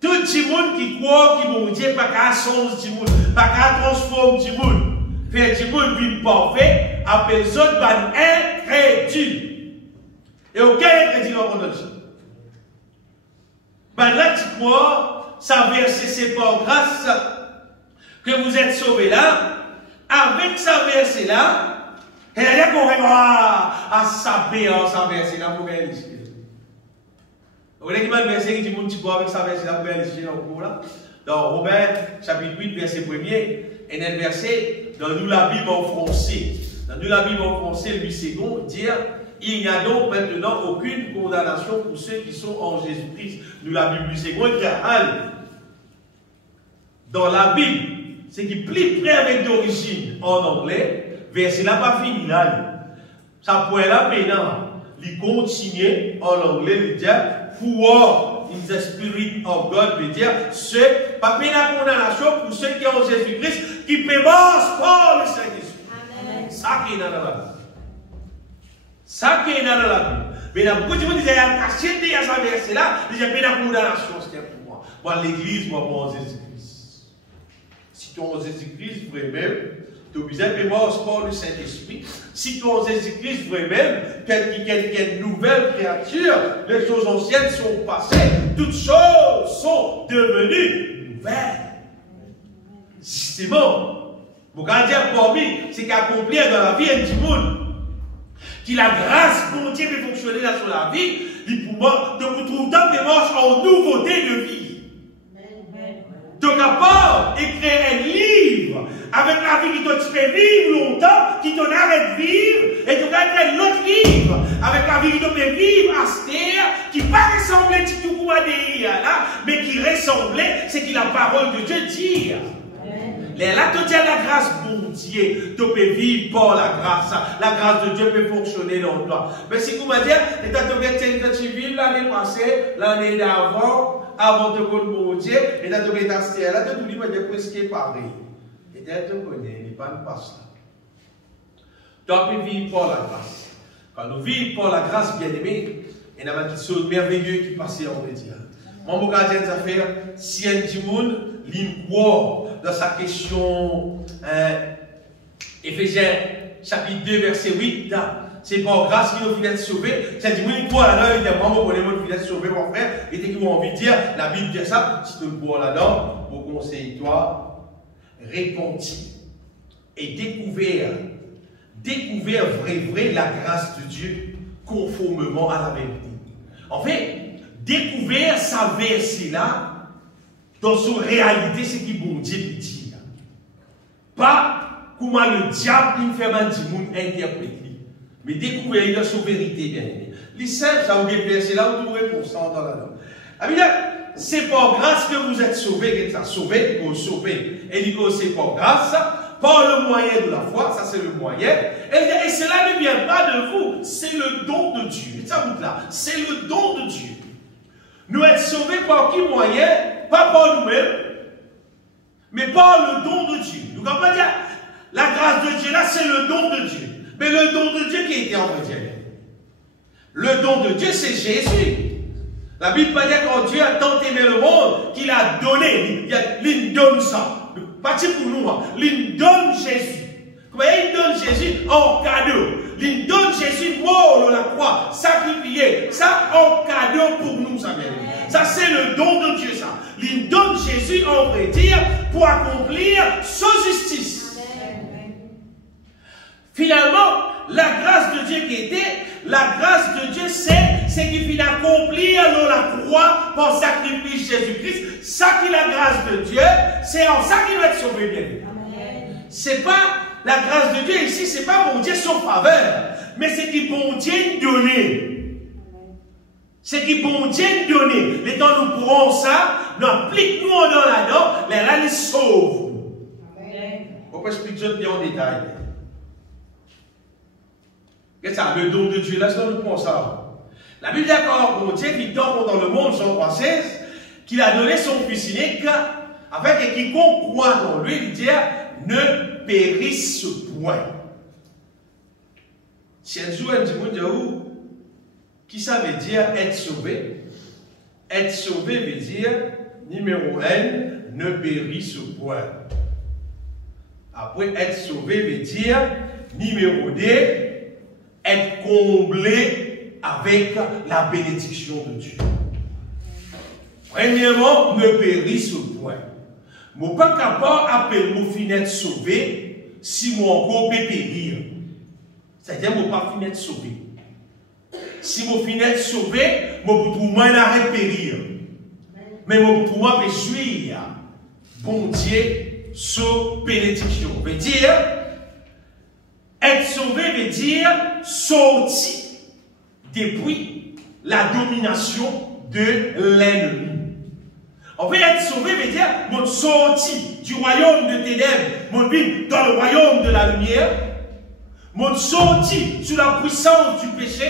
Tout le monde qui croit que mon Dieu pas qu'à changer le monde, pas qu'à transformer le monde, faire le monde vivre parfait, appelle ça incrédule. Et aucun incrédule en contre ça. Ben là, tu crois, ça verset, c'est par grâce que vous êtes sauvés là. Avec ça verset là, Et il y a qu'on à saper en sa verset là pour gagner l'issue. Vous voyez qu'il y a un verset qui dit mon petit bois avec sa verset là pour gagner l'issue dans le cours là. Dans Romains chapitre 8, verset 1er, et dans le verset, dans nous la Bible en français. Dans nous la Bible en français, lui second, dire il n'y a donc maintenant aucune condamnation pour ceux qui sont en Jésus-Christ. Nous la Bible lui second, car dans la Bible, c'est qui plie près avec d'origine en anglais, verset là pas fini là. Ça pourrait là maintenant, il continue en anglais, il dit pour in the Spirit of God, veut dire ceux, pas la condamnation pour ceux qui ont en Jésus-Christ, qui pémence par le Saint-Esprit. Ça qui est dans la Bible. Ça qui est dans la Bible. Mais dans beaucoup de gens disent, il y a un cachet de ce verset-là, il y a la condamnation, c'est pour moi. Moi, l'église, moi, en Jésus-Christ. Si tu es en Jésus-Christ, vraiment, tu es obligé de pémence par le Saint-Esprit. Si tu es en Jésus-Christ, vraiment, quelle nouvelle créature, les choses anciennes sont passées, toutes choses sont devenues nouvelles. Justement, mon gardien pour lui, c'est qu'accomplir dans la vie du monde, qui la grâce pour Dieu peut fonctionner dans la vie, il pour moi, de vous trouver dans des marches en nouveauté de vie. Tu es capable d'écrire un livre avec la vie qui te fait vivre longtemps, qui t'en arrête de vivre, et tu vas écrire un autre livre avec la vie qui te fait vivre à cette terre, qui ne pas ressembler à tout le là, mais qui ressemblait, c'est que la parole de Dieu dit. Là, tu as la grâce pour Dieu, tu peux vivre par la grâce. La grâce de Dieu peut fonctionner dans toi. Mais si vous me dites, tu vis l'année passée, l'année d'avant, avant de connaître mon Dieu, et tu as là, tu as tout dit, mais presque pareil. Et tu connais, il n'y a pas de passe là. Tu peux vivre par la grâce. Quand nous vivons par la grâce, bien aimé, il y a des choses merveilleuses qui passent en média. Mon gardien des affaires, si un petit monde, l'impoire dans sa question, Éphésiens chapitre 2, verset 8, c'est par grâce qu'il nous fait être sauvés. C'est du monde, l'impoire là-dedans, il y a vraiment pour les gens qui être sauvés, mon frère, et qui ont envie de dire, la Bible dit ça, si tu le vois là-dedans, pour conseiller toi, repenti et découvert vrai la grâce de Dieu conformément à la vérité. En fait, découvert sa verset là, dans son réalité, c'est qui bon Dieu peut dire. Pas comment le diable il fait mal du monde interpréter. Mais découvrir dans son vérité, bien aimé. Les simple, ça vous dit verset là, vous trouverez pour ça dans la langue. C'est par grâce que vous êtes sauvés, que vous êtes sauvés, vous sauvez. Et il dit que c'est par grâce, par le moyen de la foi, ça c'est le moyen. Et cela ne vient pas de vous, c'est le don de Dieu. Ça vous là, c'est le don de Dieu. Nous être sauvés par qui moyen? Pas par nous-mêmes, mais par le don de Dieu. Nous comprenons dire, la grâce de Dieu là, c'est le don de Dieu. Mais le don de Dieu qui était en Dieu. Le don de Dieu, c'est Jésus. La Bible va dire quand Dieu a tant aimé le monde, qu'il a donné, il donne ça. Pas pour nous, il donne Jésus. Comment il donne Jésus en cadeau? Il donne Jésus mort sur la croix, sacrifié. Ça en cadeau pour nous, ça vient. Ça, c'est le don de Dieu, ça. Il donne Jésus, on vrai dire, pour accomplir sa justice. Finalement, la grâce de Dieu qui était, la grâce de Dieu, c'est qu'il finit d'accomplir dans la croix par sacrifice Jésus-Christ. Ça qui est la grâce de Dieu, c'est en ça qu'il va être sauvé, bien. C'est pas la grâce de Dieu ici, c'est pas bon Dieu son faveur, mais c'est qu'il bon Dieu donné. C'est qui bon Dieu donné. Les temps nous pourrons ça, nous appliquons dans la dent, mais là, nous sauve. On peut expliquer bien en détail. Qu'est-ce que ça, le don de Dieu, là, c'est nous pourrons ça. La Bible dit encore, bon Dieu qui dort dans le monde, Jean 3,16, qu'il a donné son fils unique, afin que quiconque croit dans lui, il dit, ne périsse point. Si un jour, un dit, qui ça veut dire être sauvé? Être sauvé veut dire, numéro 1, ne périsse point. Après, être sauvé veut dire, numéro 2, être comblé avec la bénédiction de Dieu. Premièrement, ne périsse point. Je ne suis pas capable d'appeler mon fin d'être sauvé si mon corps peut périr. C'est-à-dire que je ne pas finir de sauver. Si je finis de sauver, je ne trouve pas à périr. Mais je trouve pas jouir. Bon Dieu, sous bénédiction. Veut dire, être sauvé veut dire sortir depuis la domination de l'ennemi. En fait, être sauvé veut dire mon sorti du royaume de ténèbres, mon vie dans le royaume de la lumière, mon sorti sous la puissance du péché,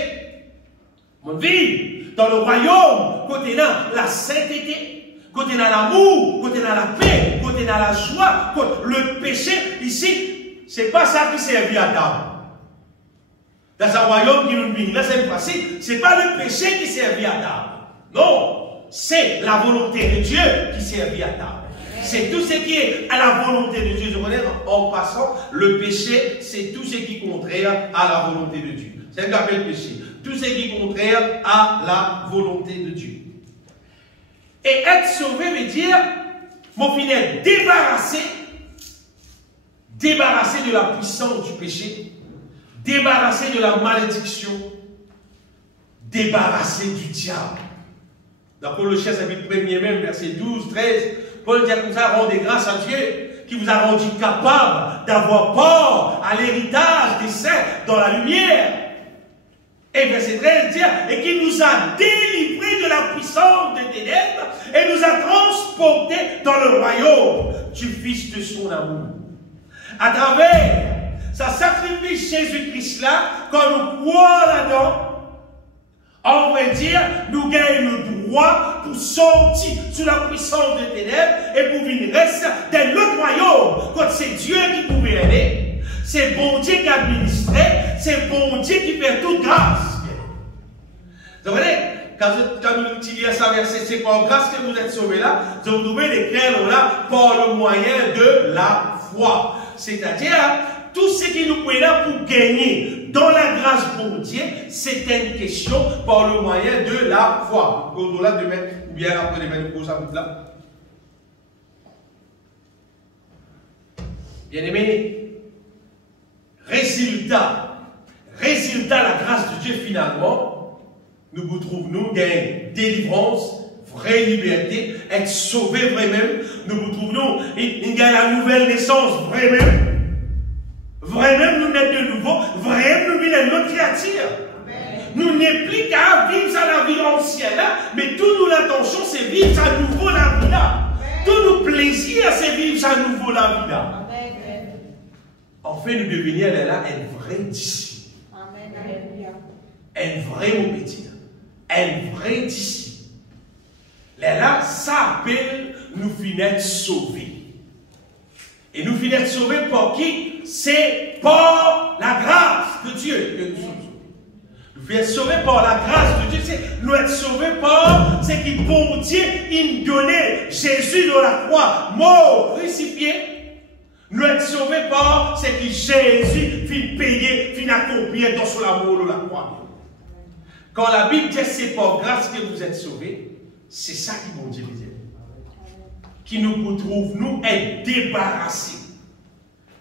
mon vie dans le royaume côté là la sainteté, côté là l'amour, côté là la paix, côté là la joie, le péché ici, c'est pas ça qui servit à table. Dans un royaume qui nous vient, là c'est facile, c'est pas le péché qui servit à table. Non. C'est la volonté de Dieu qui servit à table. C'est tout ce qui est à la volonté de Dieu. Je connais en passant, le péché, c'est tout ce qui est contraire à la volonté de Dieu. C'est ce qu'on appelle le péché. Tout ce qui est contraire à la volonté de Dieu. Et être sauvé veut dire, mon fidèle, débarrassé de la puissance du péché, débarrassé de la malédiction, débarrassé du diable. Dans Colossiens chapitre 1er même, verset 12, 13, Paul dit comme ça, rendez grâce à Dieu qui vous a rendu capable d'avoir part à l'héritage des saints dans la lumière. Et verset 13 dit, et qui nous a délivrés de la puissance des ténèbres et nous a transportés dans le royaume du Fils de son amour. À travers sa sacrifice Jésus-Christ là, quand nous croyons là-dedans, on va dire, nous gagnons le droit pour sortir sous la puissance des ténèbres et pour venir rester dans notre royaume. Quand c'est Dieu qui gouverne, c'est bon Dieu qui administre, c'est bon Dieu qui fait toute grâce. Vous voyez, quand nous utilisons ça verset, c'est par grâce que vous êtes sauvés là, vous trouvez les clés là par le moyen de la foi. C'est-à-dire, tout ce qui nous peut là pour gagner dans la grâce pour Dieu, c'est une question par le moyen de la foi. Au-delà demain, ou bien après demain, nous ça là. Bien aimé, résultat, la grâce de Dieu finalement, nous vous trouvons, nous gagnons délivrance, vraie liberté, être sauvés vraiment, nous vous trouvons, il gagne la nouvelle naissance vraiment. Vraiment, nous sommes de nouveau. Vraiment, nous sommes notre créature. Nous n'est plus qu'à vivre à la vie ancienne, mais tout nous l'intention, c'est vivre à nouveau la vie là. Tout nos plaisirs, c'est vivre à nouveau la vie là. En fait, nous devenir là un vrai disciple. Un vrai obédiant. Un vrai disciple. Là, ça appelle nous finir sauvés. Et nous finir sauvés par qui? C'est par la grâce de Dieu que nous sommes sauvés. Nous finir sauvés par la grâce de Dieu. Nous être sauvés par ce qui, bon Dieu, il donnait Jésus dans la croix, mort, crucifié. Nous être sauvés par ce que Jésus fit payer, fit accomplir dans son amour de la croix. Quand la Bible dit c'est par grâce que vous êtes sauvés, c'est ça qui bon Dieu disait. Qui nous trouve, nous, être débarrassés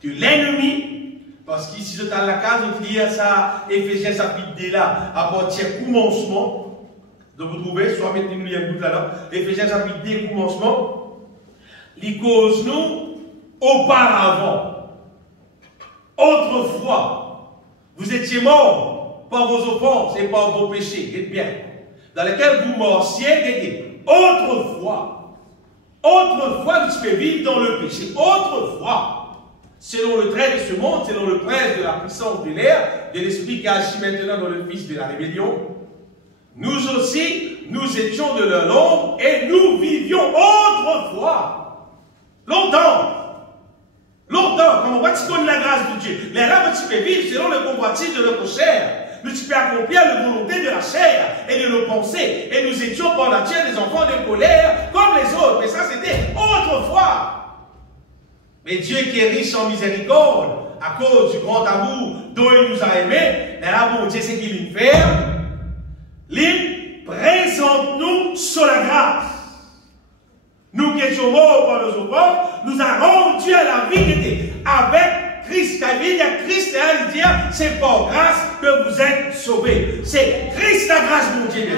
de l'ennemi, parce qu'ici, je dans la case, on dit ça, Éphésiens chapitre 2 là, à partir du commencement, donc vous trouvez, soit mettez-nous il y a un bout là, Éphésiens chapitre 2, commencement, il cause nous, auparavant, autrefois, vous étiez morts par vos offenses et par vos péchés, et bien, dans lesquels vous mortiez, autrefois, vous pouvez vivre dans le péché, autrefois, selon le trait de ce monde, selon le prince de la puissance de l'air, de l'esprit qui agit maintenant dans le fils de la rébellion, nous aussi, nous étions de leur ombre et nous vivions autrefois. Longtemps, comme on voit tu connais la grâce de Dieu. Les là, tu peux vivre selon le convoitise de notre chair. Nous tu peux accomplir la volonté de la chair et de nos pensées. Et nous étions par la chair des enfants de colère comme les autres. Mais ça, c'était autrefois. Mais Dieu qui est riche en miséricorde, à cause du grand amour dont il nous a aimés, mais là, bon Dieu, c'est qu'il nous fait. Il présente nous sur la grâce. Nous qui étions morts par nos offenses, nous a rendu à la vie avec Christ. Quand il dit Christ, il dit c'est par grâce que vous êtes sauvés. C'est Christ la grâce de Dieu.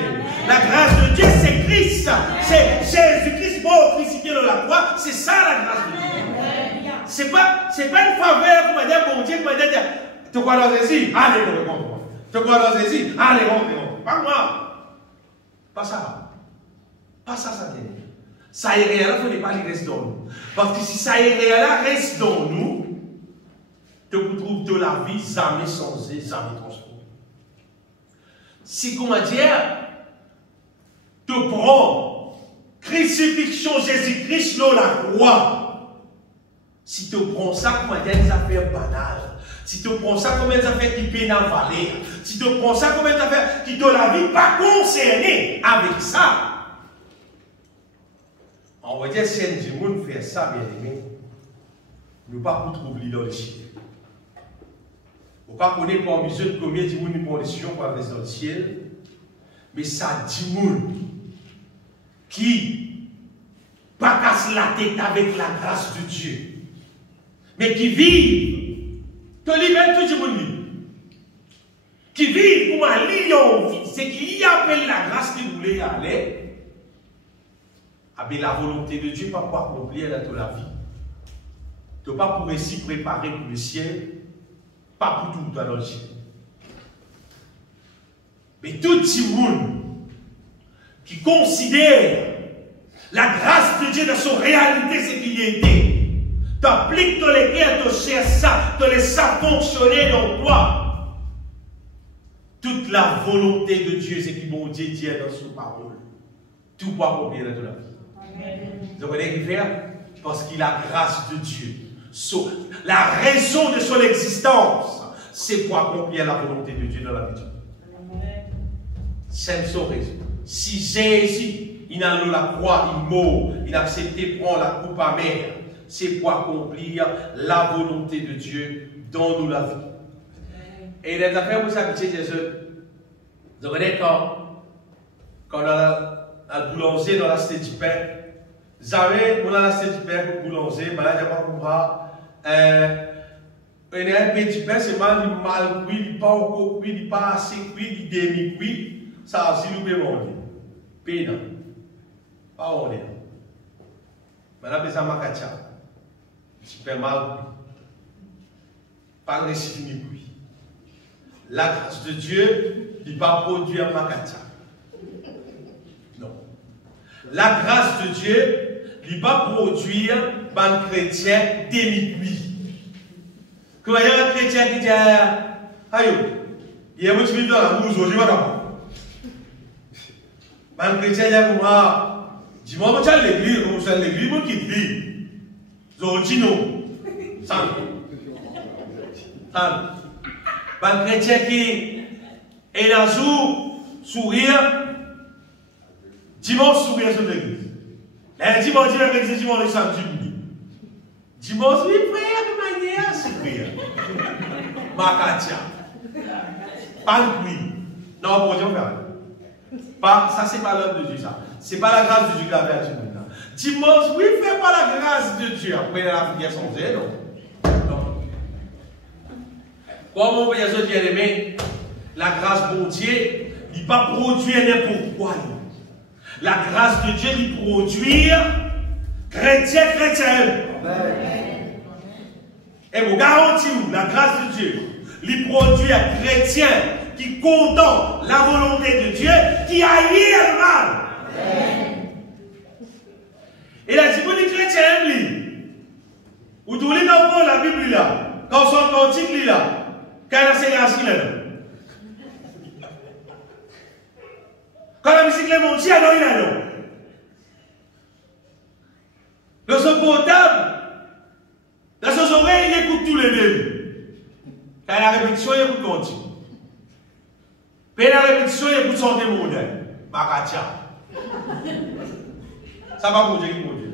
La grâce de Dieu, c'est Christ. C'est Jésus-Christ mort crucifié dans la croix. C'est ça la grâce de Dieu. C'est pas une faveur qu'on va dire, bon Dieu, qu'on va dire, tu crois dans Jésus? Allez, rentre. Tu crois dans Jésus? Allez, rentre. Pas moi. Pas ça. Pas ça, ça t'aide. Ça est réel, il ne faut pas qu'il reste dans nous. Parce que si ça est réel, reste dans nous, tu retrouves de la vie jamais changée, jamais transformée. Si, comment dire, tu prends crucifixion Jésus-Christ dans la croix, si tu prends ça comme des affaires banales, si tu prends ça comme des affaires qui peinent à valer, si tu prends ça comme des affaires qui, dans la vie, pas concernées avec ça, on va dire, si un monde fait ça, bien aimé, nous ne pouvons pas trouver dans le ciel. On ne peut pas connaître par mesure de combien de monde nous prend décision pour aller dans le ciel, mais ça dit monde qui ne pas casse la tête avec la grâce de Dieu, mais qui vit, que lui-même tout le monde qui vit comme un lion, c'est qu'il y appelle la grâce qui voulait aller. Mais la volonté de Dieu, pas pour accomplir dans toute la vie. Tu n'as pas pour s'y préparer pour le ciel, pas pour tout dans le ciel. Mais tout le monde qui considère la grâce de Dieu dans son réalité, c'est qu'il y était. Tu appliques dans les guerres, tu cherches ça, tu laisses ça fonctionner dans toi. Toute la volonté de Dieu, c'est qu'il bon Dieu dit dans son parole. Tout pour accomplir dans toute la vie. Vous comprenez ce faire? Parce qu'il a la grâce de Dieu. La raison de son existence, c'est pour accomplir la volonté de Dieu dans la vie. C'est son raison. Si Jésus, il a eu la croix, il mort, il a accepté de prendre la coupe amère, c'est pour accomplir la volonté de Dieu dans nous la vie. Et les affaires, vous savez, vous comprenez quand on a la boulanger dans la cité du pain, vous savez, on a la cité du pain pour boulanger, mais là, il n'y a pas pour moi. Un petit pain, c'est mal cuit, il n'est pas encore cuit, il n'est pas assez cuit, il est demi-cuit. Ça aussi, nous pouvons manger. Pédant. Pas on est. Maintenant, c'est ça, macacha. Super mal cuit. Pas le récit ni cuit. La grâce de Dieu, il ne va pas produire macacha. Non. La grâce de Dieu, il va produire un chrétien demi-cuit. Quand il y a un chrétien qui dit, aïe, il y a un petit peu dans la mousse, je vais d'abord. Un chrétien dit, moi, dis-moi, tu as l'église, tu as l'église, moi qui vit. Zodino. San. Un chrétien qui est là, sourire, dimanche, sourire sur l'église. Lundi, mardi, mercredi, dimanche, samedi, dimanche, oui, frère, de manière, sourire. Makatia. Pas le bruit. Non, bon Dieu, pas, ça, c'est pas l'œuvre de Dieu, ça. C'est pas la grâce de Dieu qui a fait à Dieu. Dimanche, oui, fais pas la grâce de Dieu. Après, la prière sans non. Non. Comme on peut dire, bien aimé, la grâce de Dieu, il ne pas produire n'importe quoi. La grâce de Dieu, il produit chrétien. Et vous garantis, la grâce de Dieu, il produit un chrétien qui contemple la volonté de Dieu, qui haït le mal. Et là, si vous dites chrétien, vous tournez dans la Bible là, quand son cantique là, quand il a ses grâces qu'il est là. Quand la musique est montée, alors il est là. Le son portable, dans ses oreilles, il écoute tous les deux. Quand il a la répétition, il écoute cantique. Puis la répétition, il écoute son témoignage. Makatia. Ça va pour Dieu qui produit.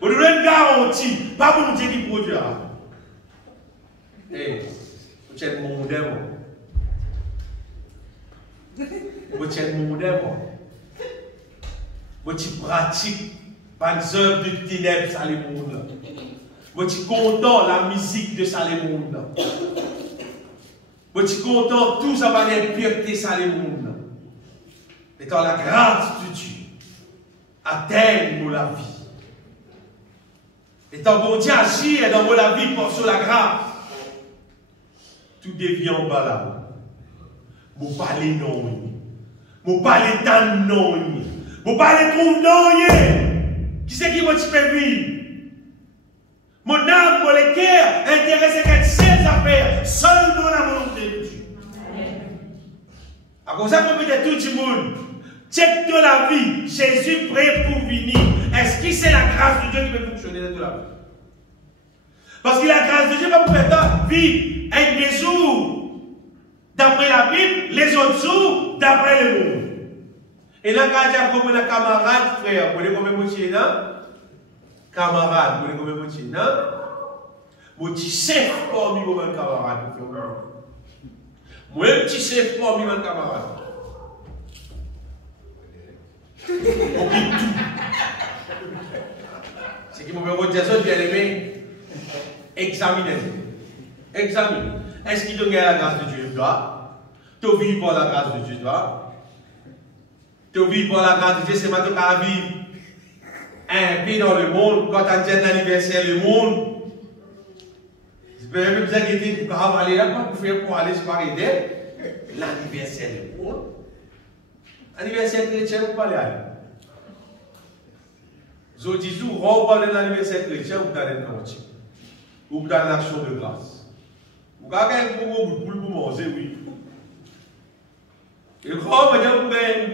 Vous devez une garantie, pas pour Dieu qui produit. Eh, vous êtes mon démon. Vous êtes mon démon. Vous pratiquez par les œuvres de ténèbres à l'émoule. Je suis content la musique de Salémoun. Je suis content tout ça va être pureté Salémoun. Et quand la grâce de Dieu atteigne la vie. Et quand bon Dieu agit dans la vie pour sur la grâce, tout devient en bas. Vous parlez non. Vous parlez d'un non. Vous parlez trouve non. Qui c'est qui va te vivre? Mon âme, mon cœur, intéressé qu'à ses affaires, seulement la volonté de Dieu. À cause de ça, qu'on peut dire tout le monde, check de la vie, Jésus prêt pour venir. Est-ce que c'est la grâce de Dieu qui peut fonctionner dans toute la vie? Parce que la grâce de Dieu va pouvoir vivre un des jours d'après la Bible, les autres jours d'après le monde. Et là, quand il y a comme un camarade, frère, vous voyez combien de moitié là? Camarade, vous voyez combien de moitié là? Moi, tu sais parmi mon camarade. Moi, tu sais parmi mon camarade. On quitte tout. C'est qui m'a dit ça, bien aimé. Examinez. Examinez. Est-ce qu'il te gagne la grâce de Dieu? Toi? Tu vis par la grâce de Dieu, toi? Tu vis par la grâce de Dieu, c'est maintenant qu'à vivre un pays dans le monde, quand tu as dit l'anniversaire du monde. Je peux même vous inquiéter pour aller là, pour aller se marier l'anniversaire du monde. L'anniversaire chrétien, vous parlez à je dis tout, on parle de l'anniversaire chrétien, vous dans le quartier. Ou dans l'action de grâce. Vous avez un gros bout de poule pour manger, oui. Et quand vous avez un verre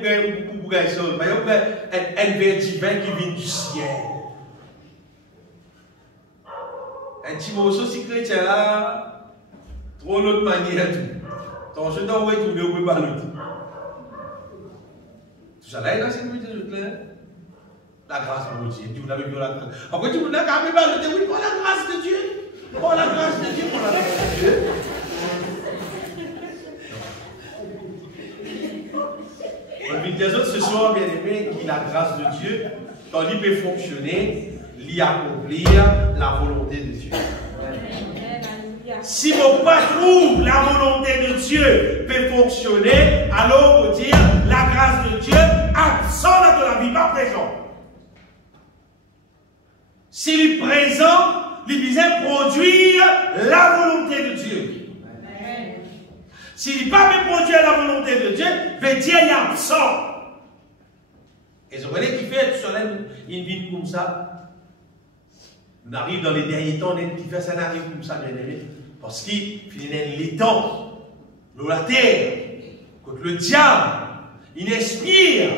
divin qui vient du ciel. Un petit morceau si chrétien là, trop l'autre manière tout. Ton jeune d'envoyer tout le monde par l'autre. Tout ça là est dans cette minute de là. La grâce de Dieu. Vous avez vu la grâce. Après tout le monde a quand même parlé de oui, pour la grâce de Dieu. Pour la grâce de Dieu, pour la grâce de Dieu. On dit des autres ce soir, bien aimé, qui la grâce de Dieu, quand il peut fonctionner, l'y accomplir la volonté de Dieu. Si mon pas trouve la volonté de Dieu peut fonctionner, alors on peut dire la grâce de Dieu absente de la vie, pas présent. S'il est présent, il vient produire la volonté de Dieu. S'il n'est pas produire la volonté de Dieu, veut dire qu'il est absent. Et vous voyez qui fait tout cela, une vie comme ça. On arrive dans les derniers temps, qui fait ça n'arrive comme ça, bien aimé. Parce qu'il finit les temps, la terre, contre le diable, il inspire,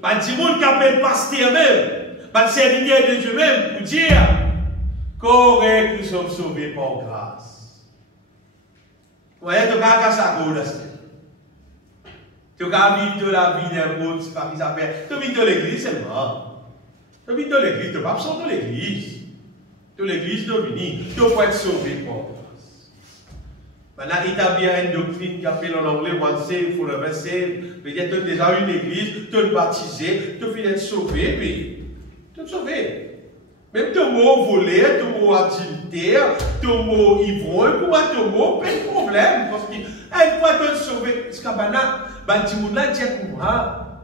pas de monde qui appelle pasteur même, pas de serviteur de Dieu même, pour dire correct, nous sommes sauvés par grâce. Vous voyez, tu n'as qu'à ça, tu n'as vivre de la vie d'un autre, c'est pas qui s'appelle. Tu vis de l'église seulement. Tu vis de l'église, tu n'es pas absent de l'église. De l'église, tu vis, tu peux être sauvé par grâce. Maintenant, établir une doctrine qui appelle en anglais one save, for the save. Peut-être tu as déjà une église, tu es baptisé, tu finis d'être sauvé, puis tu es sauvé. Même ton mot volé, ton mot adultère, ton mot ivrogne, comment ton mot, pas de problème. Parce qu'une fois tu es sauvé, parce que tu là, tu es comme ça.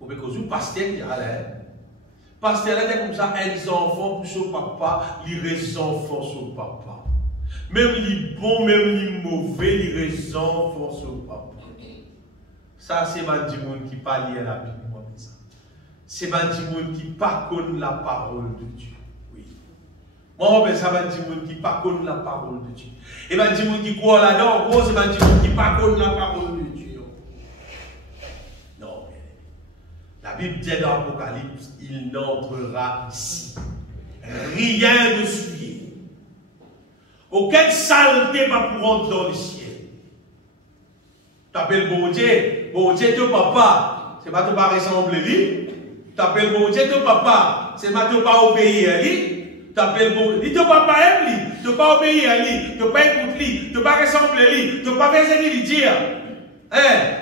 Ou bien que le pasteur qui a l'air. Pasteur là, comme ça, les enfants pour son papa, les enfants son papa. Même les bons, même les mauvais, les enfants son papa. Ça, c'est un monde qui parle à la Bible. C'est un monde qui pas connaît la parole de Dieu. Oui. Moi, c'est un monde qui pas connaît la parole de Dieu. Et un monde qui croit là-dedans, c'est un monde qui pas connaît la parole de Dieu. Non, la Bible dit dans l'Apocalypse, il n'entrera ici rien de souillé. Aucune saleté va pour rentrer dans le ciel. Tu appelles bon Dieu, ton papa, c'est pas te pas ressembler à lui. Tu appelles bon Dieu, ton papa, c'est pas te pas obéir à lui. Tu appelles bon Dieu, ton papa aime lui, tu pas obéir à lui, tu pas écouter lui, tu pas ressembler à lui, tu pas faire ce qu'il dit. Hein?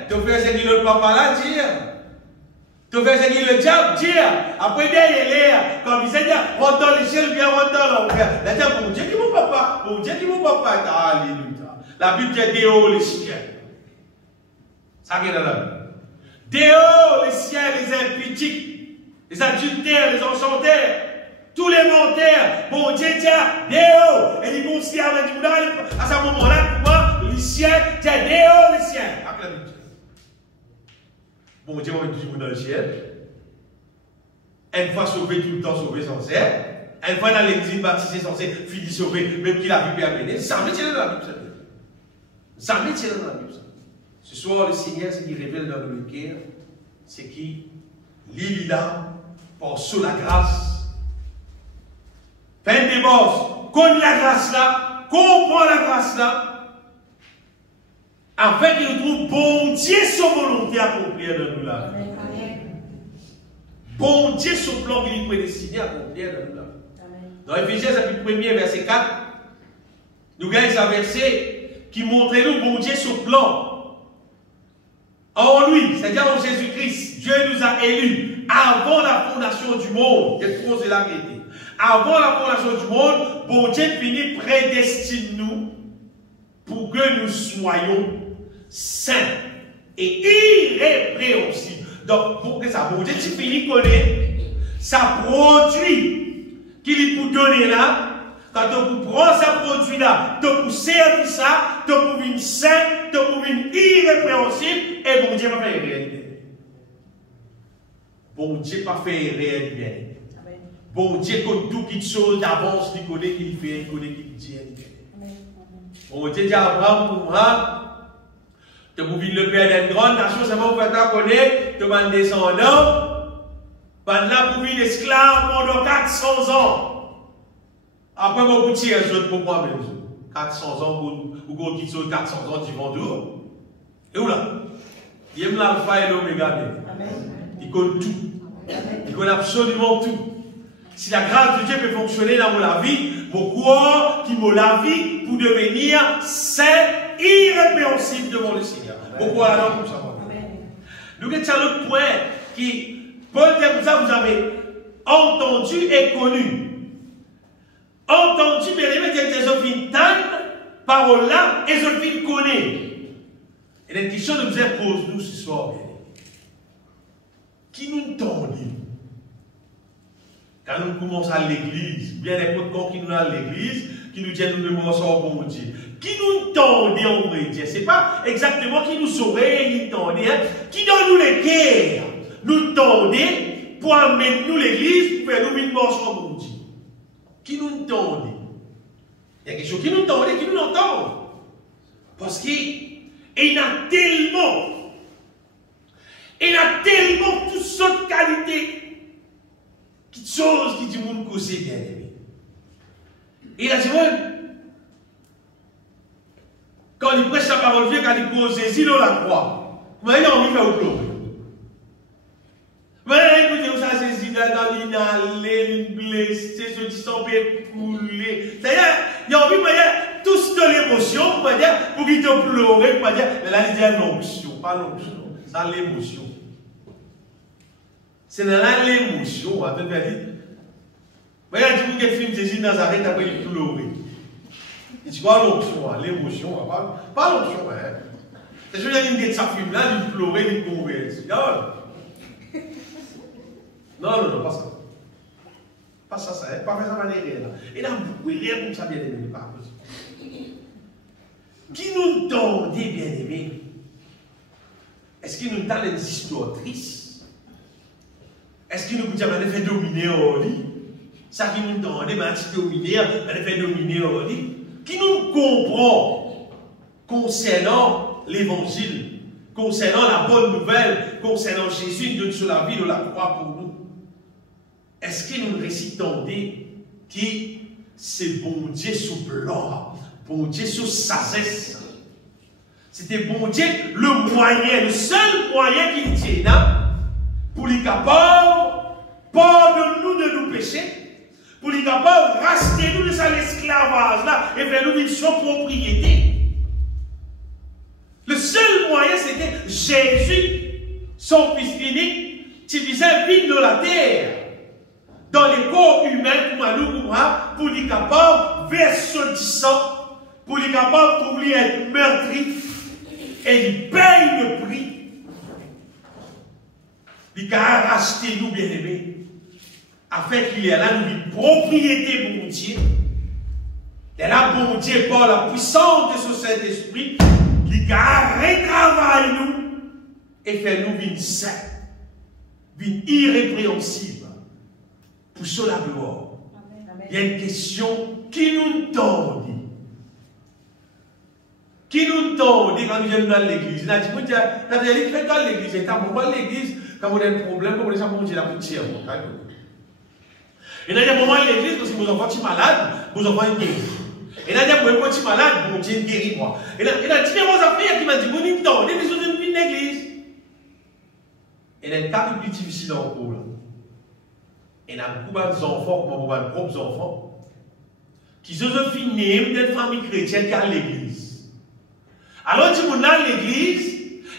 Tu fais ce que le papa là dit. Tu fais ce que le diable dit, après derrière l'air, comme il s'est dit, rentre dans le ciel, bien rentre dans l'enfer. La diable, mon Dieu qui mon papa, mon Dieu qui mon papa, alléluia. La Bible dit Déo les ciels. Ça qui est dans la Bible. Déo les ciels, les impudiques, les adultères, les enchanteurs, tous les menteurs, bon Dieu dit Déo, et il considère avec du à ce moment-là, comment les ciels, dit Déo les ciels. Bon Dieu va mettre toujours dans le ciel. Une fois sauvé, tout le temps sauvé sans cesse. Une fois dans l'église baptisé sans cesse, fini sauvé, même qu'il a vu permettre. Ça me tient dans la Bible. Ça me tient dans la Bible. Ce soir, le Seigneur, ce qu'il révèle dans le cœur, c'est qu'il lit là, par sous la grâce. Fait une divorce, connaît la grâce là, comprend la grâce là. Afin qu'il trouve bon Dieu son volonté accomplie dans nous là. Bon Dieu son plan qu'il est prédestiné à accomplir dans nous là. Dans Éphésiens chapitre 1er verset 4, nous avons un verset qui montre nous bon Dieu son plan. En lui, c'est-à-dire en Jésus-Christ, Dieu nous a élus avant la fondation du monde. Quelque chose de la vérité. Avant la fondation du monde, bon Dieu finit prédestine nous pour que nous soyons saint et irrépréhensible. Donc, pour que ça, bon Dieu, tu finis connaître, ça produit qu'il est pour donner là, quand tu prends ce produit-là, tu pour servir ça, tu pour une saint, tu pour une irrépréhensible, et bon Dieu va faire réalité. Bon Dieu va faire réalité. Bon Dieu, comme tout qui chose d'avance, il connaît qu'il fait, il connaît qu'il dit. Bon Dieu dit à Abraham, pour moi, tu peux vivre le père d'une grande nation, c'est bon, tu connais, tu vas descendant, là pour vivre esclave pendant 400 ans. Après, beaucoup de tirs, pour moi-même. 400 ans, ou qui sont 400 ans, tu vends dehors. Et où là? Il aime l'alpha et l'oméga. Il connaît tout. Il connaît absolument tout. Si la grâce de Dieu peut fonctionner dans la vie, pourquoi qui m'a la vie pour devenir saint, irrépréhensible devant le Seigneur. Pourquoi alors comme ça? Nous avons un autre point qui, Paul dit comme ça, vous avez entendu et connu. Entendu, mais les médias des autres parole là, et je connaît. Et la question de nous pose nous ce soir, qui nous entend? Quand nous commençons à l'église, bien n'importe quand qui nous à l'église, qui nous dit nous devons sortir pour Dieu. Qui nous tendait en vrai Dieu? Ce n'est pas exactement qui nous saurait, qui donne nous les guerres, nous tendait pour amener nous l'église, pour faire nous une marche pour Dieu. Qui nous tendait? Il y a quelque chose qui nous tendait, qui nous entend. Parce qu'il y a tellement toutes sortes de qualités. Quelque chose qui dit mon causer bien aimé. Et il a dit, quand il prêche la parole de Dieu, quand il pose ses îles, on la croix. Comment il a envie de faire au plomb? Mais écoutez, ça, c'est îles dans l'inhalé, une blessée, ce qui s'en peut couler. C'est-à-dire, il a envie de dire, tous de l'émotion, pour qu'il te pleure, mais là, il dit l'onction, pas l'onction, c'est l'émotion. C'est dans l'émotion, à peu près dit. Mais il y a des gens qui filment Jésus dans Nazareth après il pleure. Il dit quoi l'onction, l'émotion, pas l'onction, hein. C'est juste qu'il y a sa film là, il pleurait, il courait. Non, pas ça. Pas ça, hein. Pas faire ça de manière là. Il a beaucoup de rire comme ça, bien aimé, pas possible. Qui nous tendait, bien aimé? Est-ce qu'il nous donne des histoires tristes? Est-ce qu'il nous dit qu'on fait dominer au lit? Ça qui nous donne, on dominer, on fait dominer au lit. Qui nous comprend concernant l'évangile, concernant la bonne nouvelle, concernant Jésus de sur la vie de la croix pour nous? Est-ce qu'il nous récite qui c'est bon Dieu sous blanc, bon Dieu sous sagesse? C'était bon Dieu le moyen, le seul moyen qu'il tient pour les capables, pardonne-nous de nos péchés, pour les capables, racheter-nous de ça l'esclavage là et faire nous vivre sans propriété. Le seul moyen c'était Jésus, son fils unique, tu visais vivre dans la terre, dans les corps humains, pour les capables de verser du sang, pour les capables de trouver être meurtri, et il paye le prix. Il a racheté nous, bien-aimés, afin qu'il y ait là une propriété pour mon Dieu. Et là, bon Dieu, par la puissance de ce Saint-Esprit, il a retravaillé nous et fait nous une sainte, une irrépréhensible pour cela gloire. Il y a une question qui nous tord. Qui nous tord quand nous sommes dans l'église. Il a dit, quand l'église, quand l'église, quand vous avez un problème, vous avez un la poussière. Et dans un moment l'église, parce que vos enfants sont malades, vos enfants sont guéris. Et là, il y a un petit malade, bon Dieu guérit moi. Et là, il y a différents affaires qui m'ont dit, bon, il y a des choses de l'église. Et il y a un cas plus difficile encore. Et il y a beaucoup d'enfants, comme vos propres enfants, qui se sont finis d'une famille chrétienne qui est à l'église. Alors, tu vas à l'église,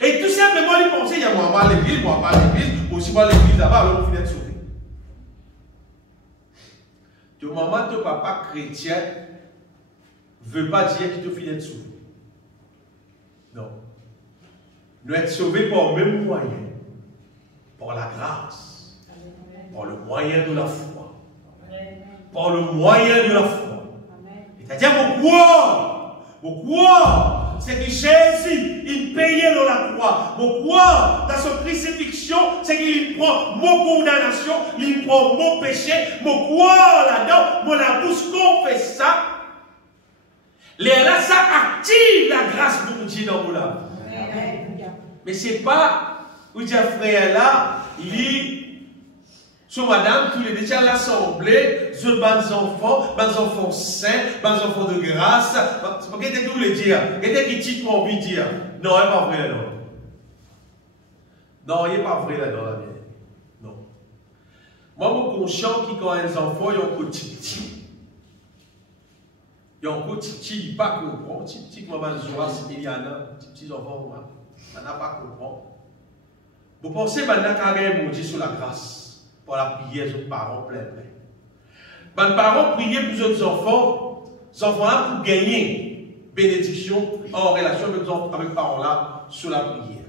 et tout simplement, ils pensent, il y a moi à l'église, moi pas à l'église, aussi pas à l'église là-bas, alors on finit de sauver. Ton maman, ton papa chrétien, ne veut pas dire qu'il te finit de sauver. Non. Nous être sauvés par le même moyen, par la grâce, par le moyen de la foi. Par le moyen de la foi. C'est-à-dire, pourquoi c'est que Jésus, il payait dans la croix. Pourquoi dans son crucifixion, c'est qu'il prend mon condamnation, il prend mon péché, mon quoi là-dedans, mon la bouche confesse ça. Là, ça active la grâce de Dieu dans mon âme. Mais ce n'est pas, où dit frère là, il dit, sur madame, tous les deux à l'assemblée, je bons enfants saints, bons enfants de grâce. Qu'est-ce que vous voulez dire? Qu'est-ce que tu as envie de dire? Non, il n'est pas vrai là. Non, il n'est pas vrai là-dedans. Non. Moi, je suis conscient que quand les enfants, ils ont un petit. Il y a un petit, il n'a pas compris. Petit, comme il y a petits enfants, on n'a pas compris. Vous pensez que mon Dieu sur la grâce? Pour la prière des parents plein. Les parents priaient pour les enfants là pour gagner bénédiction en relation avec les parents là sur la prière.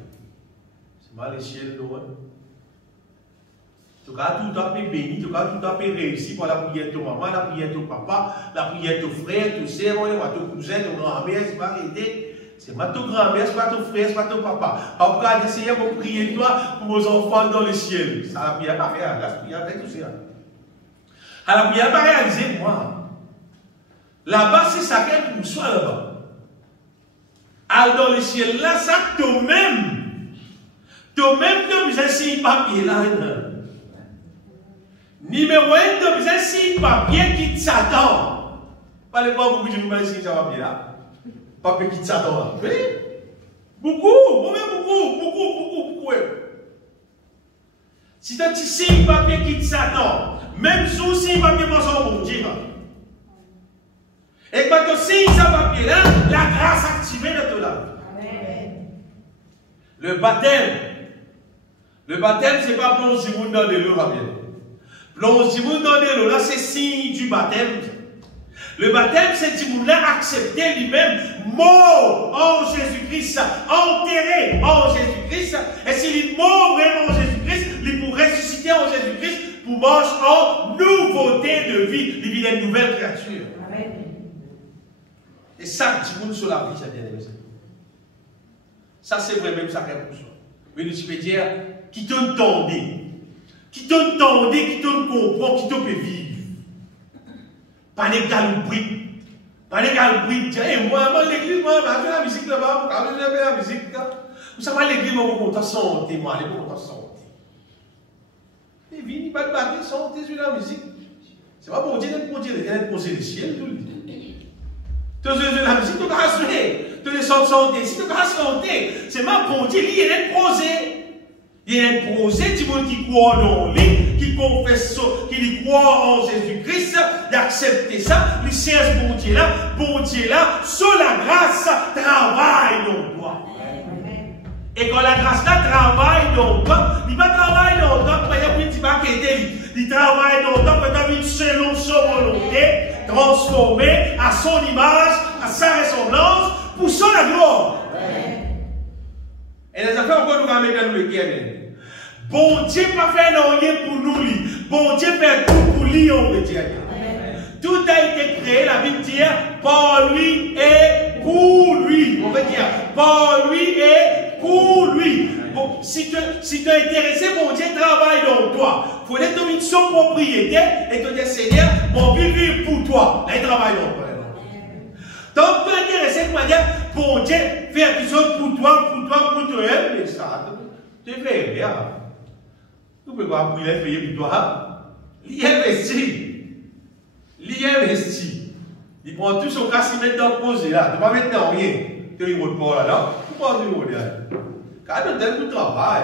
C'est mal les ciels, non? Tu as tout à fait béni, tu as tout à fait réussi pour la prière de ton maman, la prière de ton papa, la prière de ton frère, ton sœur, ton cousin, ton grand-mère, c'est pas arrêté. C'est pas ton grand-mère, c'est pas ton frère, c'est pas ton papa. Papa a essayé de prier toi pour vos enfants dans le ciel. Ça la prière pas faire, la prière avec tout ça. La prière pas réalisé moi. Là-bas, c'est ça qu'elle pour soi là-bas. Alors dans le ciel, là, ça toi-même, tu as besoin de signer papier là. Numéro 1, tu as besoin de signer papier qui t'attend. Pas les fois beaucoup de nous signer papier là. Papier qui t'attend là. Oui? Beaucoup. Si tu as signé papier qui t'attend, même si tu signes papier pour son bon Dieu. Et quand tu signes ce papier là, la grâce activée de ton âme. Le baptême, ce n'est pas plonger le monde dans l'eau, plonger le monde dans l'eau, là c'est signe du baptême. Le baptême, c'est du monde accepter lui-même, mort en Jésus-Christ, enterré en Jésus-Christ. Et s'il est mort vraiment en Jésus-Christ, il pourrait ressusciter en Jésus-Christ pour marcher en nouveauté de vie. Il vit une nouvelle créature. Et ça, du monde sur la vie, ça bien aimé. Ça, c'est vrai même ça qu'il y a pour soi. Mais nous, tu peux dire, qui t'entendait, qui te comprend, qui te peut vivre. Pas les galbris. Pas les galbris. Moi, l'église, moi, je fais la musique là-bas. Je fais la musique là. Vous savez, l'église, moi, je suis santé. Moi, je suis santé. Et vie, il pas de bâtir santé sur la musique. C'est pas pour dire, il y a un conseil du ciel, tout le temps. Tu as la musique, tu as rassuré. Tu as santé. Si tu as santé, c'est ma pour dire, il y a un projet. Il y a un projet, du monde qui croit en lui, qui confesse, qui croit en Jésus-Christ, d'accepter ça, il cherche bon Dieu là, sur la grâce, travaille dans toi. Et quand la grâce là travaille dans toi, il va travailler dans toi, par exemple, il va quitter, il travaille dans toi, peut-être selon son volonté, transformé à son image, à sa ressemblance, pour son gloire. Et les affaires, encore nous va mettre dans le guerre. Bon Dieu pas fait rien pour nous. Bon Dieu fait tout pour lui, on veut dire. Tout a été créé, la Bible dit, par lui et pour lui. On veut dire, par lui et pour lui. Bon, si tu es intéressé, mon Dieu travaille dans toi. Il faut être une son propriété et te dire, Seigneur, mon Dieu vit pour toi. Là, il travaille dans toi. Donc, tu es intéressé, tu vas dire, bon Dieu fait quelque chose pour toi, mais ça, tu fais rien. Tu peux pas payer pour toi. Il investit. Il investit. Il prend tout son casse, il met dans le posé là. Tu ne vas pas mettre dans rien. Tu ne vas pas là. Tu ne vas pas là. Quand on donne du travail,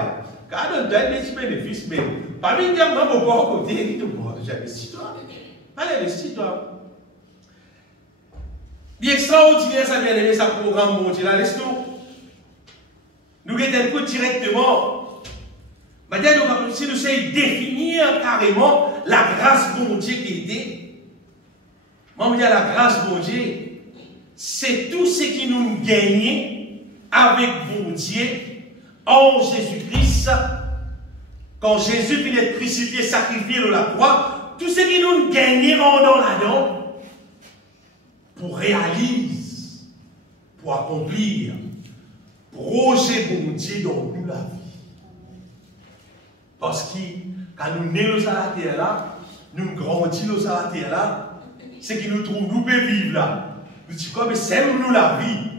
quand on donne des bénéfices, mais parmi les gens, on va pas côté, il te prend. J'investis-toi. Allez, investis-toi. L'extraordinaire, ça vient aimer ça programme mondial. Là, laisse-nous. Nous mettons directement. Maintenant, si nous essayons de définir carrément la grâce bon Dieu qui était, moi, je dis la grâce bon Dieu, c'est tout ce qui nous gagne avec bon Dieu en Jésus-Christ. Quand Jésus vient d'être crucifié, sacrifié de la croix, tout ce qui nous gagne en dans là-dedans, pour réaliser, pour accomplir, projet bon Dieu dans nous la vie. Parce que quand nous naissons à la terre là, nous grandissons à la terre là, c'est qui nous trouve, nous pouvons vivre là. Nous disons, mais c'est-nous la vie.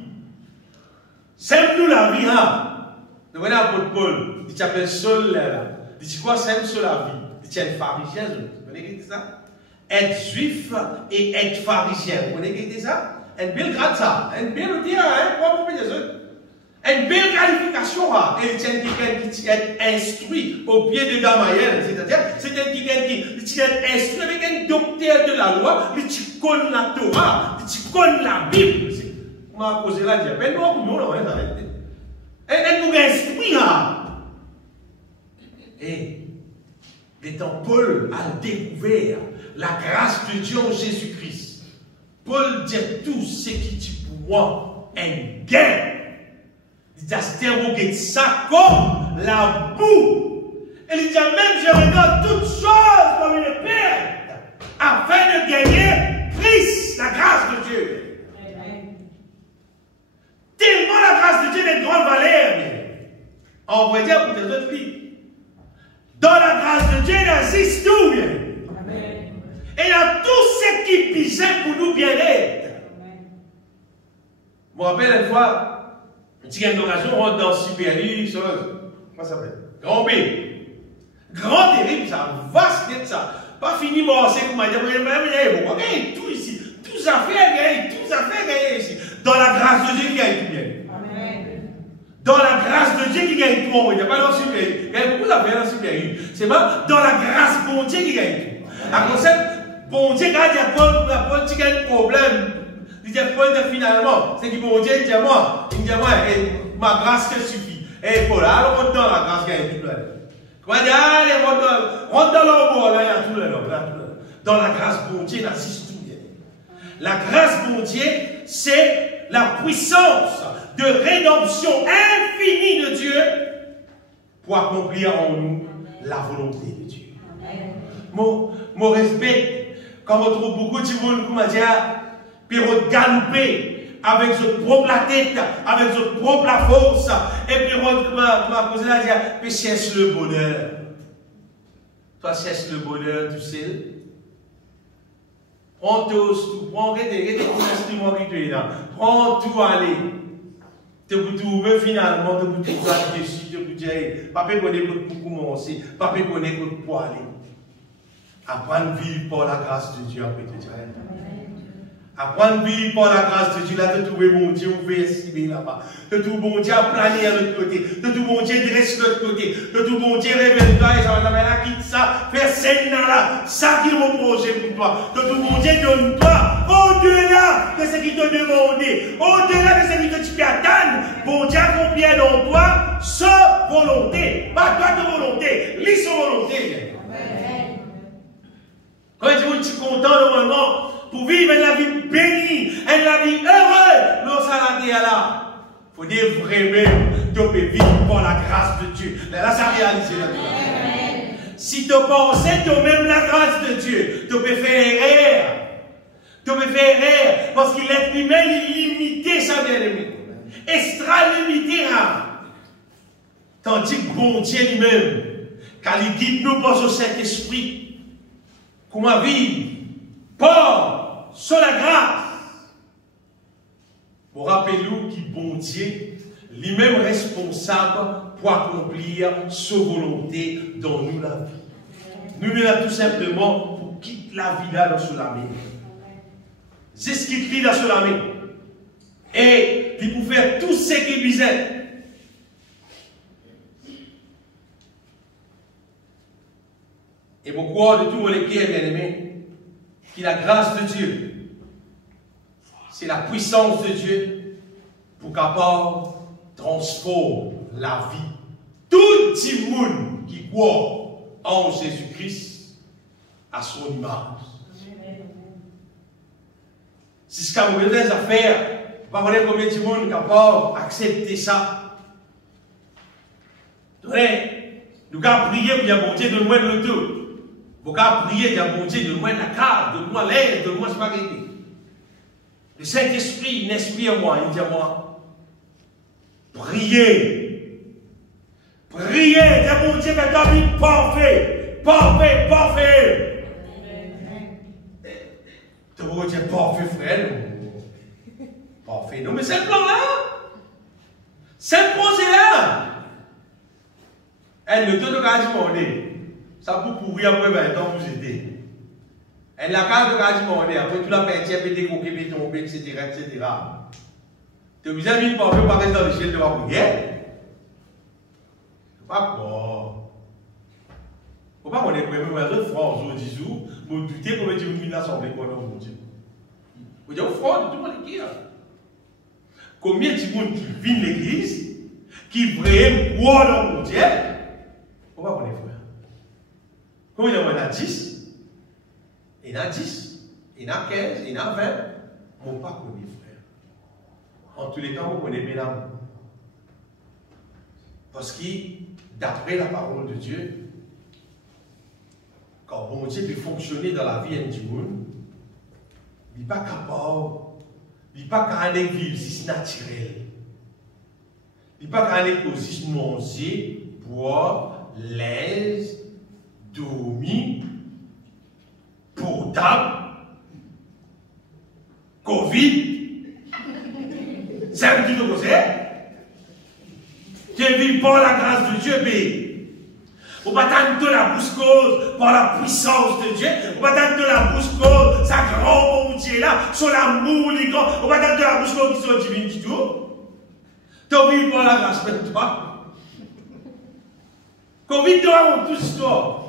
C'est-nous la vie, hein. Vous voyez l'apôtre Paul, il s'appelle Saul là. Il dit quoi, c'est-nous la vie. Il dit, être pharisien, vous connaissez ça? Être juif et être pharisien, vous connaissez ça? Une belle grade ça. Une belle dire, hein, quoi vous pouvez dire? Une belle qualification, et il tient quelqu'un qui est instruit au pied de Gamaliel, c'est-à-dire, c'est quelqu'un qui est instruit avec un docteur de la loi, qui connaît la Torah, qui connaît la Bible. On m'a posé la dire, mais non, non, ça va être. Elle nous instruit, là. Et, étant Paul a découvert la grâce de Dieu en Jésus-Christ, Paul dit tout ce qui dit pour moi un gain. Il a interrogé ça comme la boue. Et il dit même je regarde toutes choses comme une perte afin de gagner Christ, la grâce de Dieu. Amen. Tellement la grâce de Dieu est de grande valeur. On va dire pour les autres filles. Dans la grâce de Dieu, il existe tout. Amen. Et il y a tout ce qui pisait pour nous bien-être. Je me rappelle une fois. Si une occasion, on rentre dans le supérieur, comment ça s'appelle? Grand B. Grand terrible, ça, vaste d'être ça. Pas fini, moi, c'est comme il tout ici. Tout ça fait ici. Dans la grâce de Dieu qui gagne tout bien. Amen. Dans la grâce de Dieu qui gagne tout. Il n'y a pas dans le supérieur. Il y a beaucoup d'affaires dans le supérieur. C'est pas dans la grâce bon Dieu qui gagne tout. À cause de bon Dieu, quand il y a Paul, tu gagnes un problème. Il dit, finalement, c'est que bon Dieu dit à moi, ma grâce te suffit. Et Paul, alors rentre dans la grâce qui a tout là. Comment dire, allez, rentre dans l'amour, là, il y a tout là. Dans la grâce, bon Dieu, il assiste tout. La grâce, bon Dieu, c'est la puissance de rédemption infinie de Dieu pour accomplir en nous la volonté de Dieu. Mon respect, quand on trouve beaucoup de monde, comment dire, puis on galoper avec votre propre la tête, avec votre propre la force, et puis on va poser la dire, mais cherche le bonheur. Toi, cherche le bonheur, tu sais. Prends tout, prends des instruments qui tu es là. Prends tout, allez. Tu peux trouver finalement, tu peux trouver dessus, tu peux dire, papa connaît pour commencer, papa connaît pour aller. Apprendre à vivre par la grâce de Dieu, après tout ça. Apprendre à vivre par la grâce de Dieu, là, de trouver mon Dieu, on fait estimer là-bas. De trouver mon Dieu à planer à l'autre côté. De trouver mon Dieu dresse l'autre côté. De trouver mon Dieu révèle-toi et ça va là, quitte ça, fais scène là, ça qui est mon projet pour toi. De trouver mon Dieu donne-toi au-delà de ce qu'il te demandait, au-delà de ce qu'il te dit attendre. Mon Dieu accomplit dans toi sa volonté. Pas toi de volonté, lui sa volonté. Amen. Quand je suis content normalement pour vivre la vie bénie, la vie heureuse, nous sommes là. Il faut dire vraiment, tu peux vivre par la grâce de Dieu. Là, ça réalise la vie. Si tu pensais que même la grâce de Dieu, tu peux faire erreur. Tu peux faire erreur parce qu'il est lui-même limité, sa bien-aimée. Extra-limité. Tandis que bon Dieu lui-même, quand il guide nous par son Saint-Esprit, comment vivre par sur la grâce. Pour rappeler-nous qu'il bon Dieu, lui-même responsable pour accomplir sa volonté dans nous la vie. Nous là tout simplement pour quitter la vie là dans la main. C'est ce qui crie dans la main. Et il pour faire tout ce qui disait. Et pour croire de tout mon équipe, bien aimé, que la grâce de Dieu, c'est la puissance de Dieu pour capable transformer la vie. Tout le monde qui croit en Jésus-Christ à son image. C'est ce qu'on veut faire. Pas connaître combien de monde est capable d'accepter ça. Nous avons prié pour dire bon Dieu, donne-moi le tout. Vous pouvez prier, dire bon Dieu, donne-moi la carte, donne-moi l'air, donne-moi ce spaghetti. Le Saint-Esprit, il inspire moi, il dit à moi, priez. Priez, dis mon Dieu, mais ta vie parfait. Parfait, parfait. Tu vas dire parfait, frère. Parfait. Non, mais c'est le plan là. C'est le projet là. Elle ne te regarde demander. Ça pour pourrir après 20 ans, vous aider. Elle n'a qu'à regarder demander. Après, tu l'as pété, pété, coquet, béton, etc., etc. Tu as besoin de parfait pour rester dans le ciel de la prière. Pas bon. Faut pas qu'on ait même un froid aux 10 jours, mais douter comment dire une assemblée qu'on a mon Dieu. Vous dire froid de tout le monde qui est. Combien de monde qui vit l'église, qui vraiment croit dans mon Dieu, faut pas qu'on ait frère. Combien il y en a 10, il y en a 10, il y en a 15, il y en a 20, on ne pas connaît frère. En tous les cas, on connaît bien l'amour. Parce que, d'après la parole de Dieu, quand bon Dieu peut fonctionner dans la vie du monde, il n'est pas capable, il n'est pas capable de vivre si c'est naturel. Il n'est pas capable de juste manger, boire, l'aise, dormir, portable, Covid, c'est un petit peu comme ça. Tu vis par la grâce de Dieu, mais on va attendre de la bouche cause par la puissance de Dieu. On va attendre de la bouche cause, sa grande bonté là, son amour, les grands. On va attendre de la bouche cause qui sont divines du tout. Tu vis par la grâce de toi. Covid, tu as toute histoire.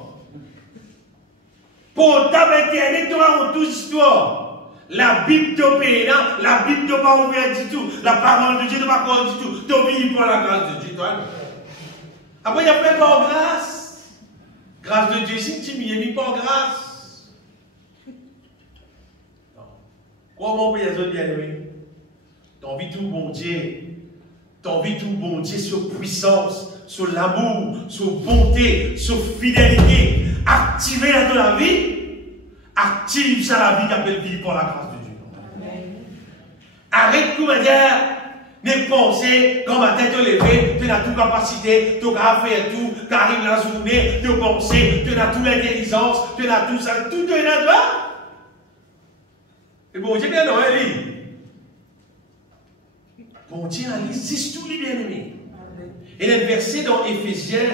Pour Internet, tu as toute histoire. La Bible te paye, la Bible ne pas ouverte du tout. La parole de Dieu ne pas ouverte du tout. Tu vis par la grâce de Dieu. Après, il y a plein par grâce. Grâce de Dieu, si tu m'y es mis par grâce. Comment on peut y être bien aimé? T'as envie tout bon Dieu. T'as envie tout bon Dieu sur puissance, sur l'amour, sur bonté, sur fidélité. Activer dans la vie. Active ça la vie qu'appelle vivre par la grâce de Dieu. Amen. Arrête de dire, de penser, quand ma tête est levée, tu as toute capacité, tu as faire tout, tu arrives la journée, tu penser, tu as toute l'intelligence, tu as tout ça, tout est là toi. Et bon Dieu, bien non, elle bon Dieu, elle existe tout les bien-aimés. Et le verset dans Éphésiens,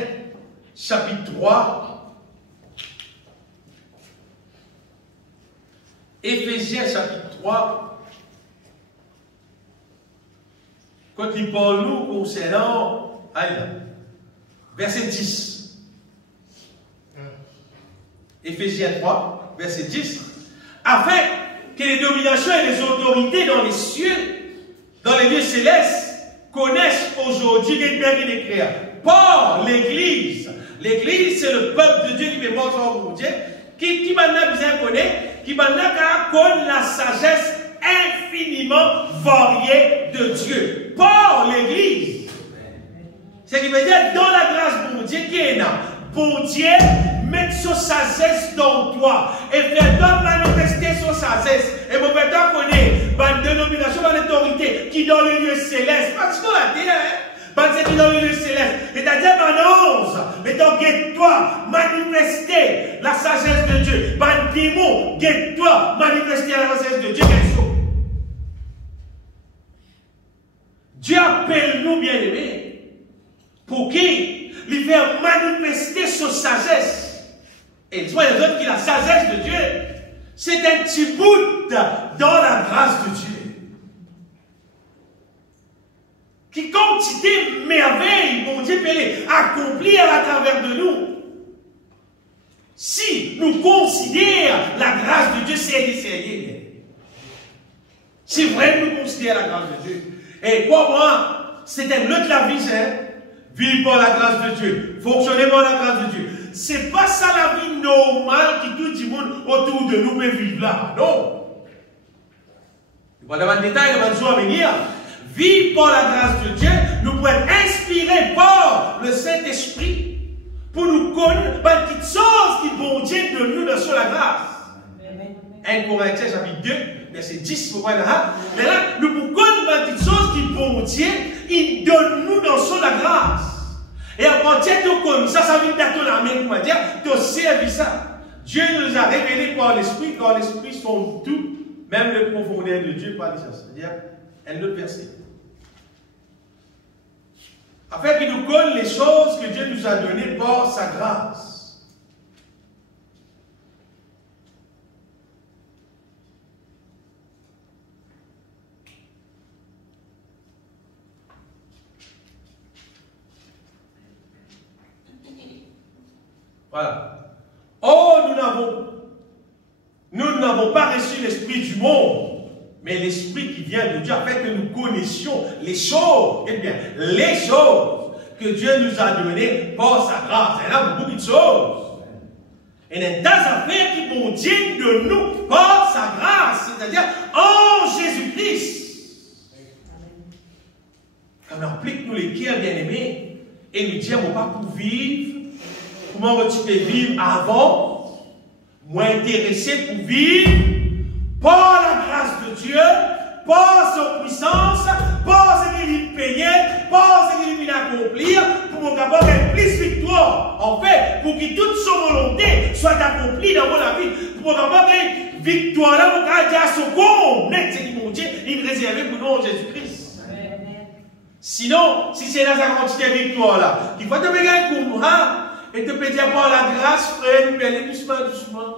chapitre 3. Éphésiens chapitre 3, quand il parle nous concernant, verset 10. Éphésiens 3, verset 10. Afin que les dominations et les autorités dans les cieux, dans les lieux célestes, connaissent aujourd'hui les bien qui écrit par l'Église. L'Église, c'est le peuple de Dieu qui est mort sur Dieu, qui maintenant bien connaît, qui maintenant connaît la sagesse infiniment variée de Dieu. Par l'Église. Ce qui veut dire, dans la grâce de Dieu qui est là, bon Dieu, met sa sagesse dans toi et fait-toi manifester sa sagesse. Et vous faites connaître une dénomination, une autorité qui est dans le lieu céleste. Parce qu'on l'a dit, c'est qui est dans le lieu céleste. C'est-à-dire, annonce, mais donc, guette-toi, manifester la sagesse de Dieu. Démon, guette-toi, manifester la sagesse de Dieu. Dieu appelle nous bien-aimés pour qu'il fait manifester sa sagesse. Et soit les autres qui la sagesse de Dieu, c'est un petit bout dans la grâce de Dieu. Qui quantité merveille, mon Dieu, peut accomplir à travers de nous. Si nous considérons la grâce de Dieu, c'est c'est vrai que nous considérons la grâce de Dieu. Et quoi, moi, c'est un autre la vie, vivre par la grâce de Dieu, fonctionner par la grâce de Dieu. C'est pas ça la vie normale qui tout le monde autour de nous peut vivre là. Non. Pas dans le détail, dans le jour à venir. Vivre par la grâce de Dieu, nous pouvons être inspirés par le Saint-Esprit pour nous connaître par petites choses qui vont dire de nous dans la grâce. 1 Corinthiens chapitre 2, verset 10, vous voyez là. Mais là, nous pouvons connaître par petites choses qui vont dire, il donne nous dans la grâce. Et à partir de comme ça vient d'être la main, comment dire, de servir ça. Dieu nous a révélé par l'Esprit, car l'Esprit sont tout, même le profondeur de Dieu par les choses. C'est-à-dire, un autre verset. Afin qu'il nous connaisse les choses que Dieu nous a données par sa grâce. Voilà. Oh, nous n'avons pas reçu l'esprit du monde, mais l'esprit qui vient de Dieu, afin que nous connaissions les choses, eh bien, les choses que Dieu nous a données par sa grâce. Il y en a beaucoup de choses. Et il y a des affaires qui vont dire de nous par sa grâce, c'est-à-dire en Jésus-Christ. Quand on applique nous les cœurs bien-aimés, et nous disons, on ne va pas pour vivre. Comment tu peux vivre avant, moins intéressé pour vivre par la grâce de Dieu, par sa puissance, par ce qu'il payait, par ce qu'il vient accomplir, pour qu'on capable de plus victoire. En fait, pour que toute sa volonté soit accomplie dans la vie, pour qu'on capable de victoire là, pour qu'on ait à son compte, net, c'est mon Dieu, il réservé pour nous en Jésus-Christ. Sinon, si c'est dans sa quantité de victoire là, il faut te payer un coup, hein? Et te peut dire par la grâce, frère, nous peut aller doucement, doucement.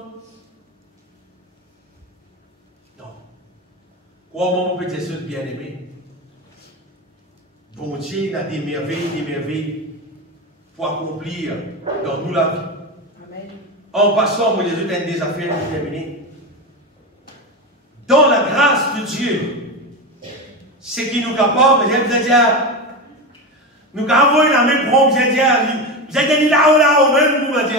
Non. Comment on peut dire ça de bien-aimé? Bon Dieu a des merveilles pour accomplir dans nous la vie. Amen. En passant, moi, les autres, des affaires terminées. Dans la grâce de Dieu, ce qui nous capable, j'aime dire, nous avons la même promesse, j'aime dire, vous êtes dit là, même, vous m'avez dit,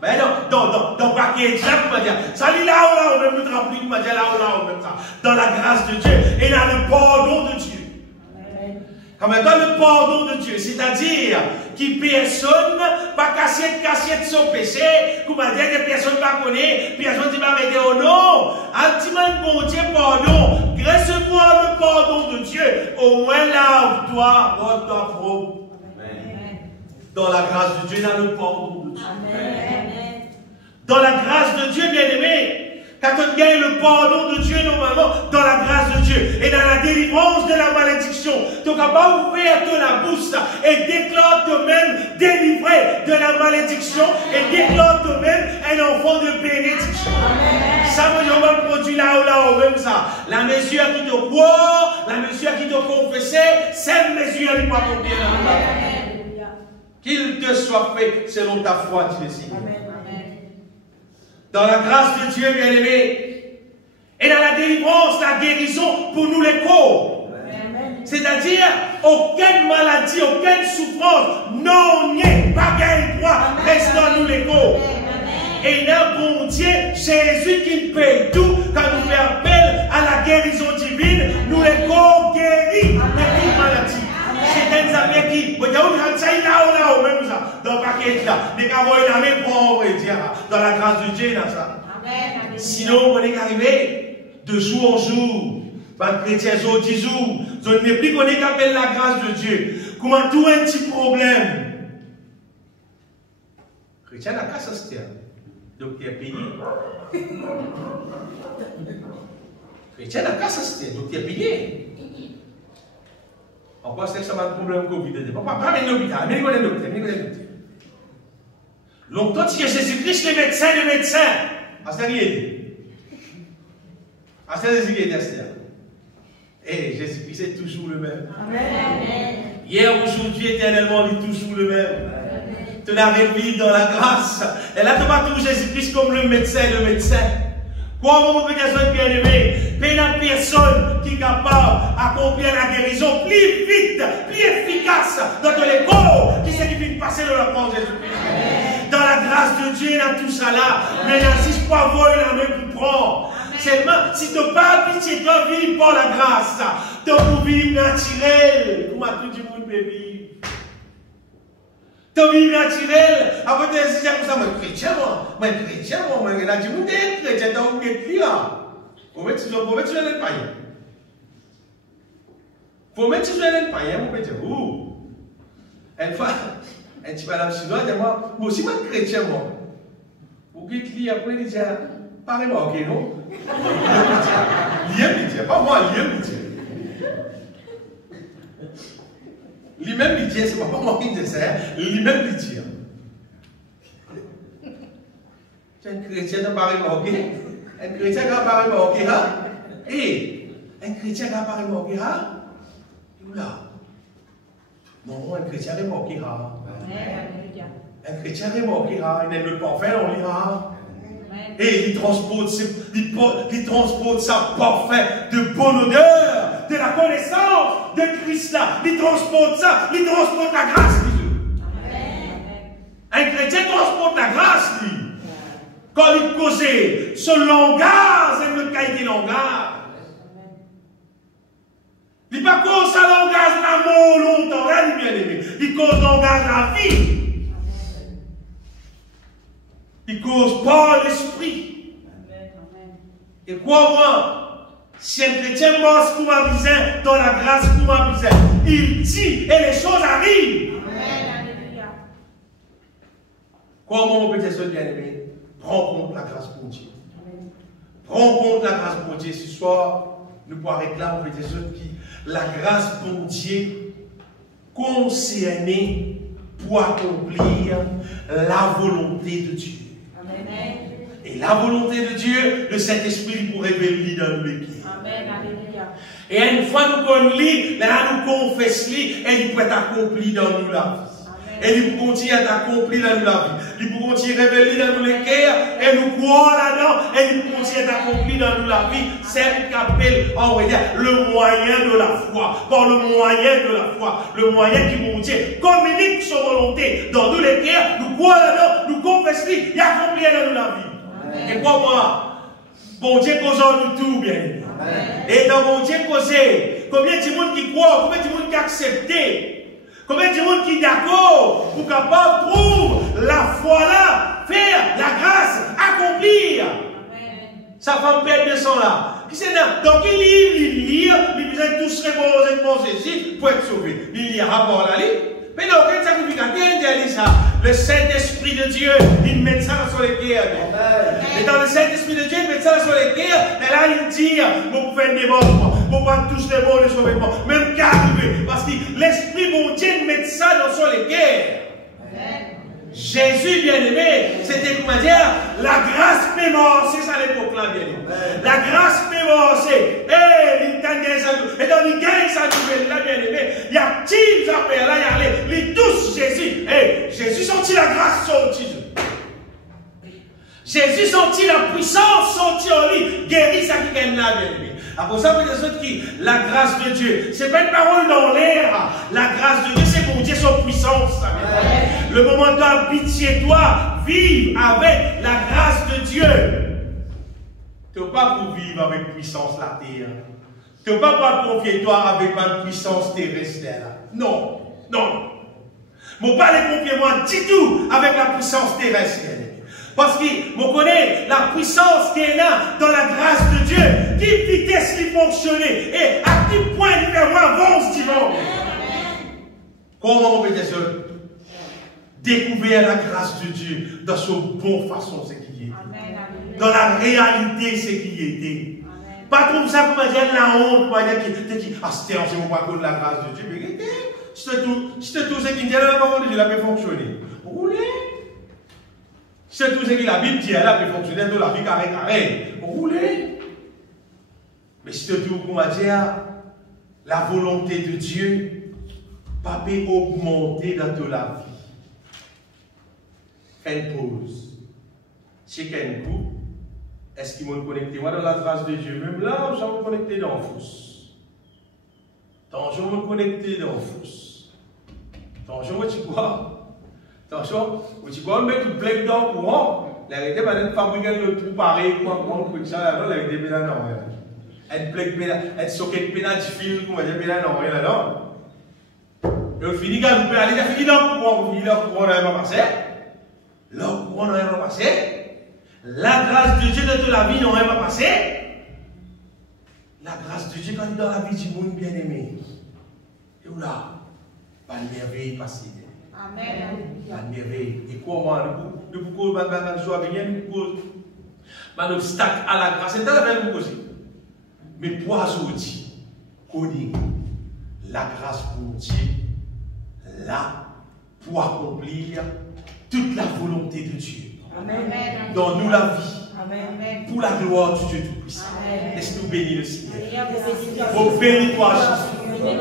ben non, dans paquet exact, vous m'avez dit, ça dit là, même, nous remplis, vous m'avez dit là, même ça. Dans la grâce de Dieu, et dans le pardon de Dieu. Comme dans le pardon de Dieu, c'est-à-dire qui personne pas casser son péché, comme dire que personne ne va connaître, personne ne va arrêter au non. Ultimement, bon Dieu, pardon, recevoir le pardon de Dieu, au moins lave-toi, rends-toi propre. Dans la grâce de Dieu, dans le pardon de Dieu. Amen. Dans la grâce de Dieu, bien-aimé, quand on gagne le pardon de Dieu, normalement, dans la grâce de Dieu et dans la délivrance de la malédiction, tu es capable d'ouvrir la bouche et déclare toi-même délivré de la malédiction et déclare toi-même un enfant de bénédiction. Amen. Ça, on va produire là, même ça. La mesure qui te croit, la mesure qui te confesse, cette mesure qui va accomplir dans la vie. Qu'il te soit fait selon ta foi, tu le sais. Dans la grâce de Dieu, bien-aimé, et dans la délivrance, la guérison pour nous les corps. C'est-à-dire, aucune maladie, aucune souffrance, non, n'est pas gain droit, reste dans nous les corps. Et là, bon Dieu, Jésus qui paye tout, quand nous fait appel à la guérison divine, nous les corps guéris de toute maladie. C'est un amis qui, vous avez là, même ça, dans le paquet là, des cas, la même pour dire, dans la grâce de Dieu, dans ça. Sinon, on est arrivé de jour en jour, par chrétien, jour 10 jours, ce n'est plus qu'on est qu'appelle la grâce de Dieu. Comment tout un petit problème? Chrétien, la casse, c'est donc tu es payé. Chrétien, la casse, c'est donc tu es payé. En quoi c'est que ça va un problème Covid? Pas mais l'hôpital, mais il y docteur. Longtemps, tu es Jésus-Christ, le médecin. À ce qu'il à ce qu'il est et Jésus-Christ est toujours le même. Amen. Hier, aujourd'hui, éternellement, il est toujours le même. Tu l'as vivre dans la grâce. Et là, tu vas toujours Jésus-Christ comme le médecin. Quoi, mon personne bien-aimée, une personne qui est capable d'accomplir la guérison plus vite, plus efficace dans tous les corps qui s'est qui passer dans la croix de Jésus-Christ. Dans la grâce de Dieu, dans tout ça là, mais si je pas voir la main pour prendre. Seulement, si tu n'as pas pitié, tu dois vivre par la grâce. Tu dois vivre naturel. Comment tout le monde peut vivre? Tu dois vivre naturel. Après, tu dis, comme ça, moi, chrétien, moi, il a dit, vous êtes chrétien, tu as oublié là. Faut mettre sur le païen. Faut mettre sur le païen, vous mettez où? Une fois, un petit madame chinoise, moi aussi, moi, chrétien, moi. Vous dites, après, il dit, pas vraiment, ok, non? Il dit, pas moi, il dit. Lui-même, il dit, c'est pas moi qui dis ça, lui-même, il dit. C'est un chrétien qui paraît ok? Un chrétien qui paraît ok, hein? Et un chrétien qui paraît ok, hein? Là. Non, un chrétien qui paraît ok, hein? Un chrétien qui paraît ok, hein? Il n'est le parfait, on l'ira. Et il transporte sa parfait de bonne odeur, de la connaissance de Christ là. Il transporte ça, il transporte la grâce de Dieu. Un chrétien transporte la grâce, lui. Quand il causait ce langage, c'est le qualité de langage. Il ne cause pas ça langage l'amour longtemps, là, il bien aimé. Il cause langage la vie. Il cause par l'esprit. Et crois-moi, si un chrétien marche pour ma visée, dans la grâce pour ma visée, il dit et les choses arrivent. Crois-moi, mon petit soeur bien-aimé, prends compte la grâce pour Dieu. Prends compte la grâce pour Dieu. Ce soir, nous pourrons réclamer, mon petit soeur, qui la grâce pour Dieu concernée pour accomplir la volonté de Dieu. Et la volonté de Dieu, le Saint-Esprit pour révéler dans nous les cœurs. Et une fois nous connaissons, là nous confessons, et il peut être accompli dans nous la vie. Et il peut continuer à être accompli dans nous la vie. Il peut continuer à révéler dans nous les cœurs, et nous croire là-dedans, et il peut continuer à être accompli dans nous la vie. C'est ce qu'on appelle, on va dire, le moyen de la foi. Par le moyen de la foi. Le moyen qui, mon Dieu, communique son volonté dans nous les cœurs, nous croire là-dedans, nous confessons, il accompli dans nous la vie. Et pour moi, bon Dieu cause en nous tout bien. Et dans mon Dieu causé, combien de monde qui croit, combien de monde qui accepte, combien de monde qui est d'accord pour capable de trouver la foi là, faire la grâce, accomplir. Sa femme perd de sang là. Qui c'est là? Donc il lit, il besoin de tous répondre ici pour être sauvé. Il lit un rapport là, mais non, aucun sacrificateur, il dit ça. Le Saint-Esprit de Dieu, il met ça sur les cœurs. Et dans le Saint-Esprit de Dieu, il met ça sur les cœurs. Et là, il dit, vous pouvez des morts, vous pouvez tous les morts, les sauver, même qu'arriver. Parce que l'Esprit, mon Dieu, met ça sur les cœurs. Jésus, bien-aimé, c'était comment dire, la grâce mémorisée, c'est ça l'époque-là, bien-aimé. La grâce mémorisée, et dans les gains, ça nouvelle, là, bien-aimé, il y a petits affaires, là, il y a les tous Jésus. Jésus sentit la grâce sortir. Jésus sentit la puissance sortir en lui, guérit ça qui est là, bien-aimé. Après ça, vous dites qui? La grâce de Dieu. Ce n'est pas une parole dans l'air. La grâce de Dieu, c'est pour dire son puissance. Amen. Le moment où tu habites chez toi, vive avec la grâce de Dieu. Tu n'es pas pour vivre avec puissance la terre. Tu n'es pas pour confier toi avec ma puissance terrestre. Non, non. Je ne pas les confier moi du tout avec la puissance terrestre. Parce que je connais la puissance qui est là dans la grâce de Dieu. Qui vitesse qui fonctionne et à quel point il fait avance dimanche. Comment on peut dire ça? Découvrir la grâce de Dieu dans son bon façon, c'est qui est. Dans la réalité, c'est qui était. Pas comme ça pour me dire la honte, pour me dire ah c'est mon pas de la grâce de Dieu. Mais c'est tout ce qui dit la parole de Dieu, elle peut fonctionner. Vous voulez? C'est tout ce que la Bible dit, elle peut fonctionner dans la vie carré. Vous voulez? Mais c'est tout pour me dire la volonté de Dieu, pas peut augmenter dans toute la vie. Fais une pause. Check un coup. Est-ce qu'ils m'ont connecté? Moi, dans la grâce de Dieu, même là, je me connecté dans le fous. Attention, je me connecté dans le fous. Attention, tu vois? Attention, tu vois, on met tout plein dans le courant. La réalité, c'est de fabriquer le tout pareil, quoi, pour ça, la réalité, c'est non. Elle plaque, elle socket pénal, tu files, comment dire, pénal, non, rien là-dedans. Et on finit quand on peut aller, il a fini dans le courant, on finit dans le courant, on n'a pas passé. Là, le courant n'a pas passé. La grâce de Dieu dans la vie n'a pas passé. La grâce de Dieu quand il est dans la vie du monde bien-aimé. Et là, pas de merveille passée. Amen. Pas de merveille. Et comment, nous pouvons un obstacle à la grâce. C'est dans la même chose. Mais pour aujourd'hui, connaître la grâce pour Dieu, là, pour accomplir toute la volonté de Dieu. Amen. Dans nous la vie. Amen. Pour la gloire du Dieu Tout-Puissant. Laisse-nous bénir le Seigneur. Bénis-toi, Jésus.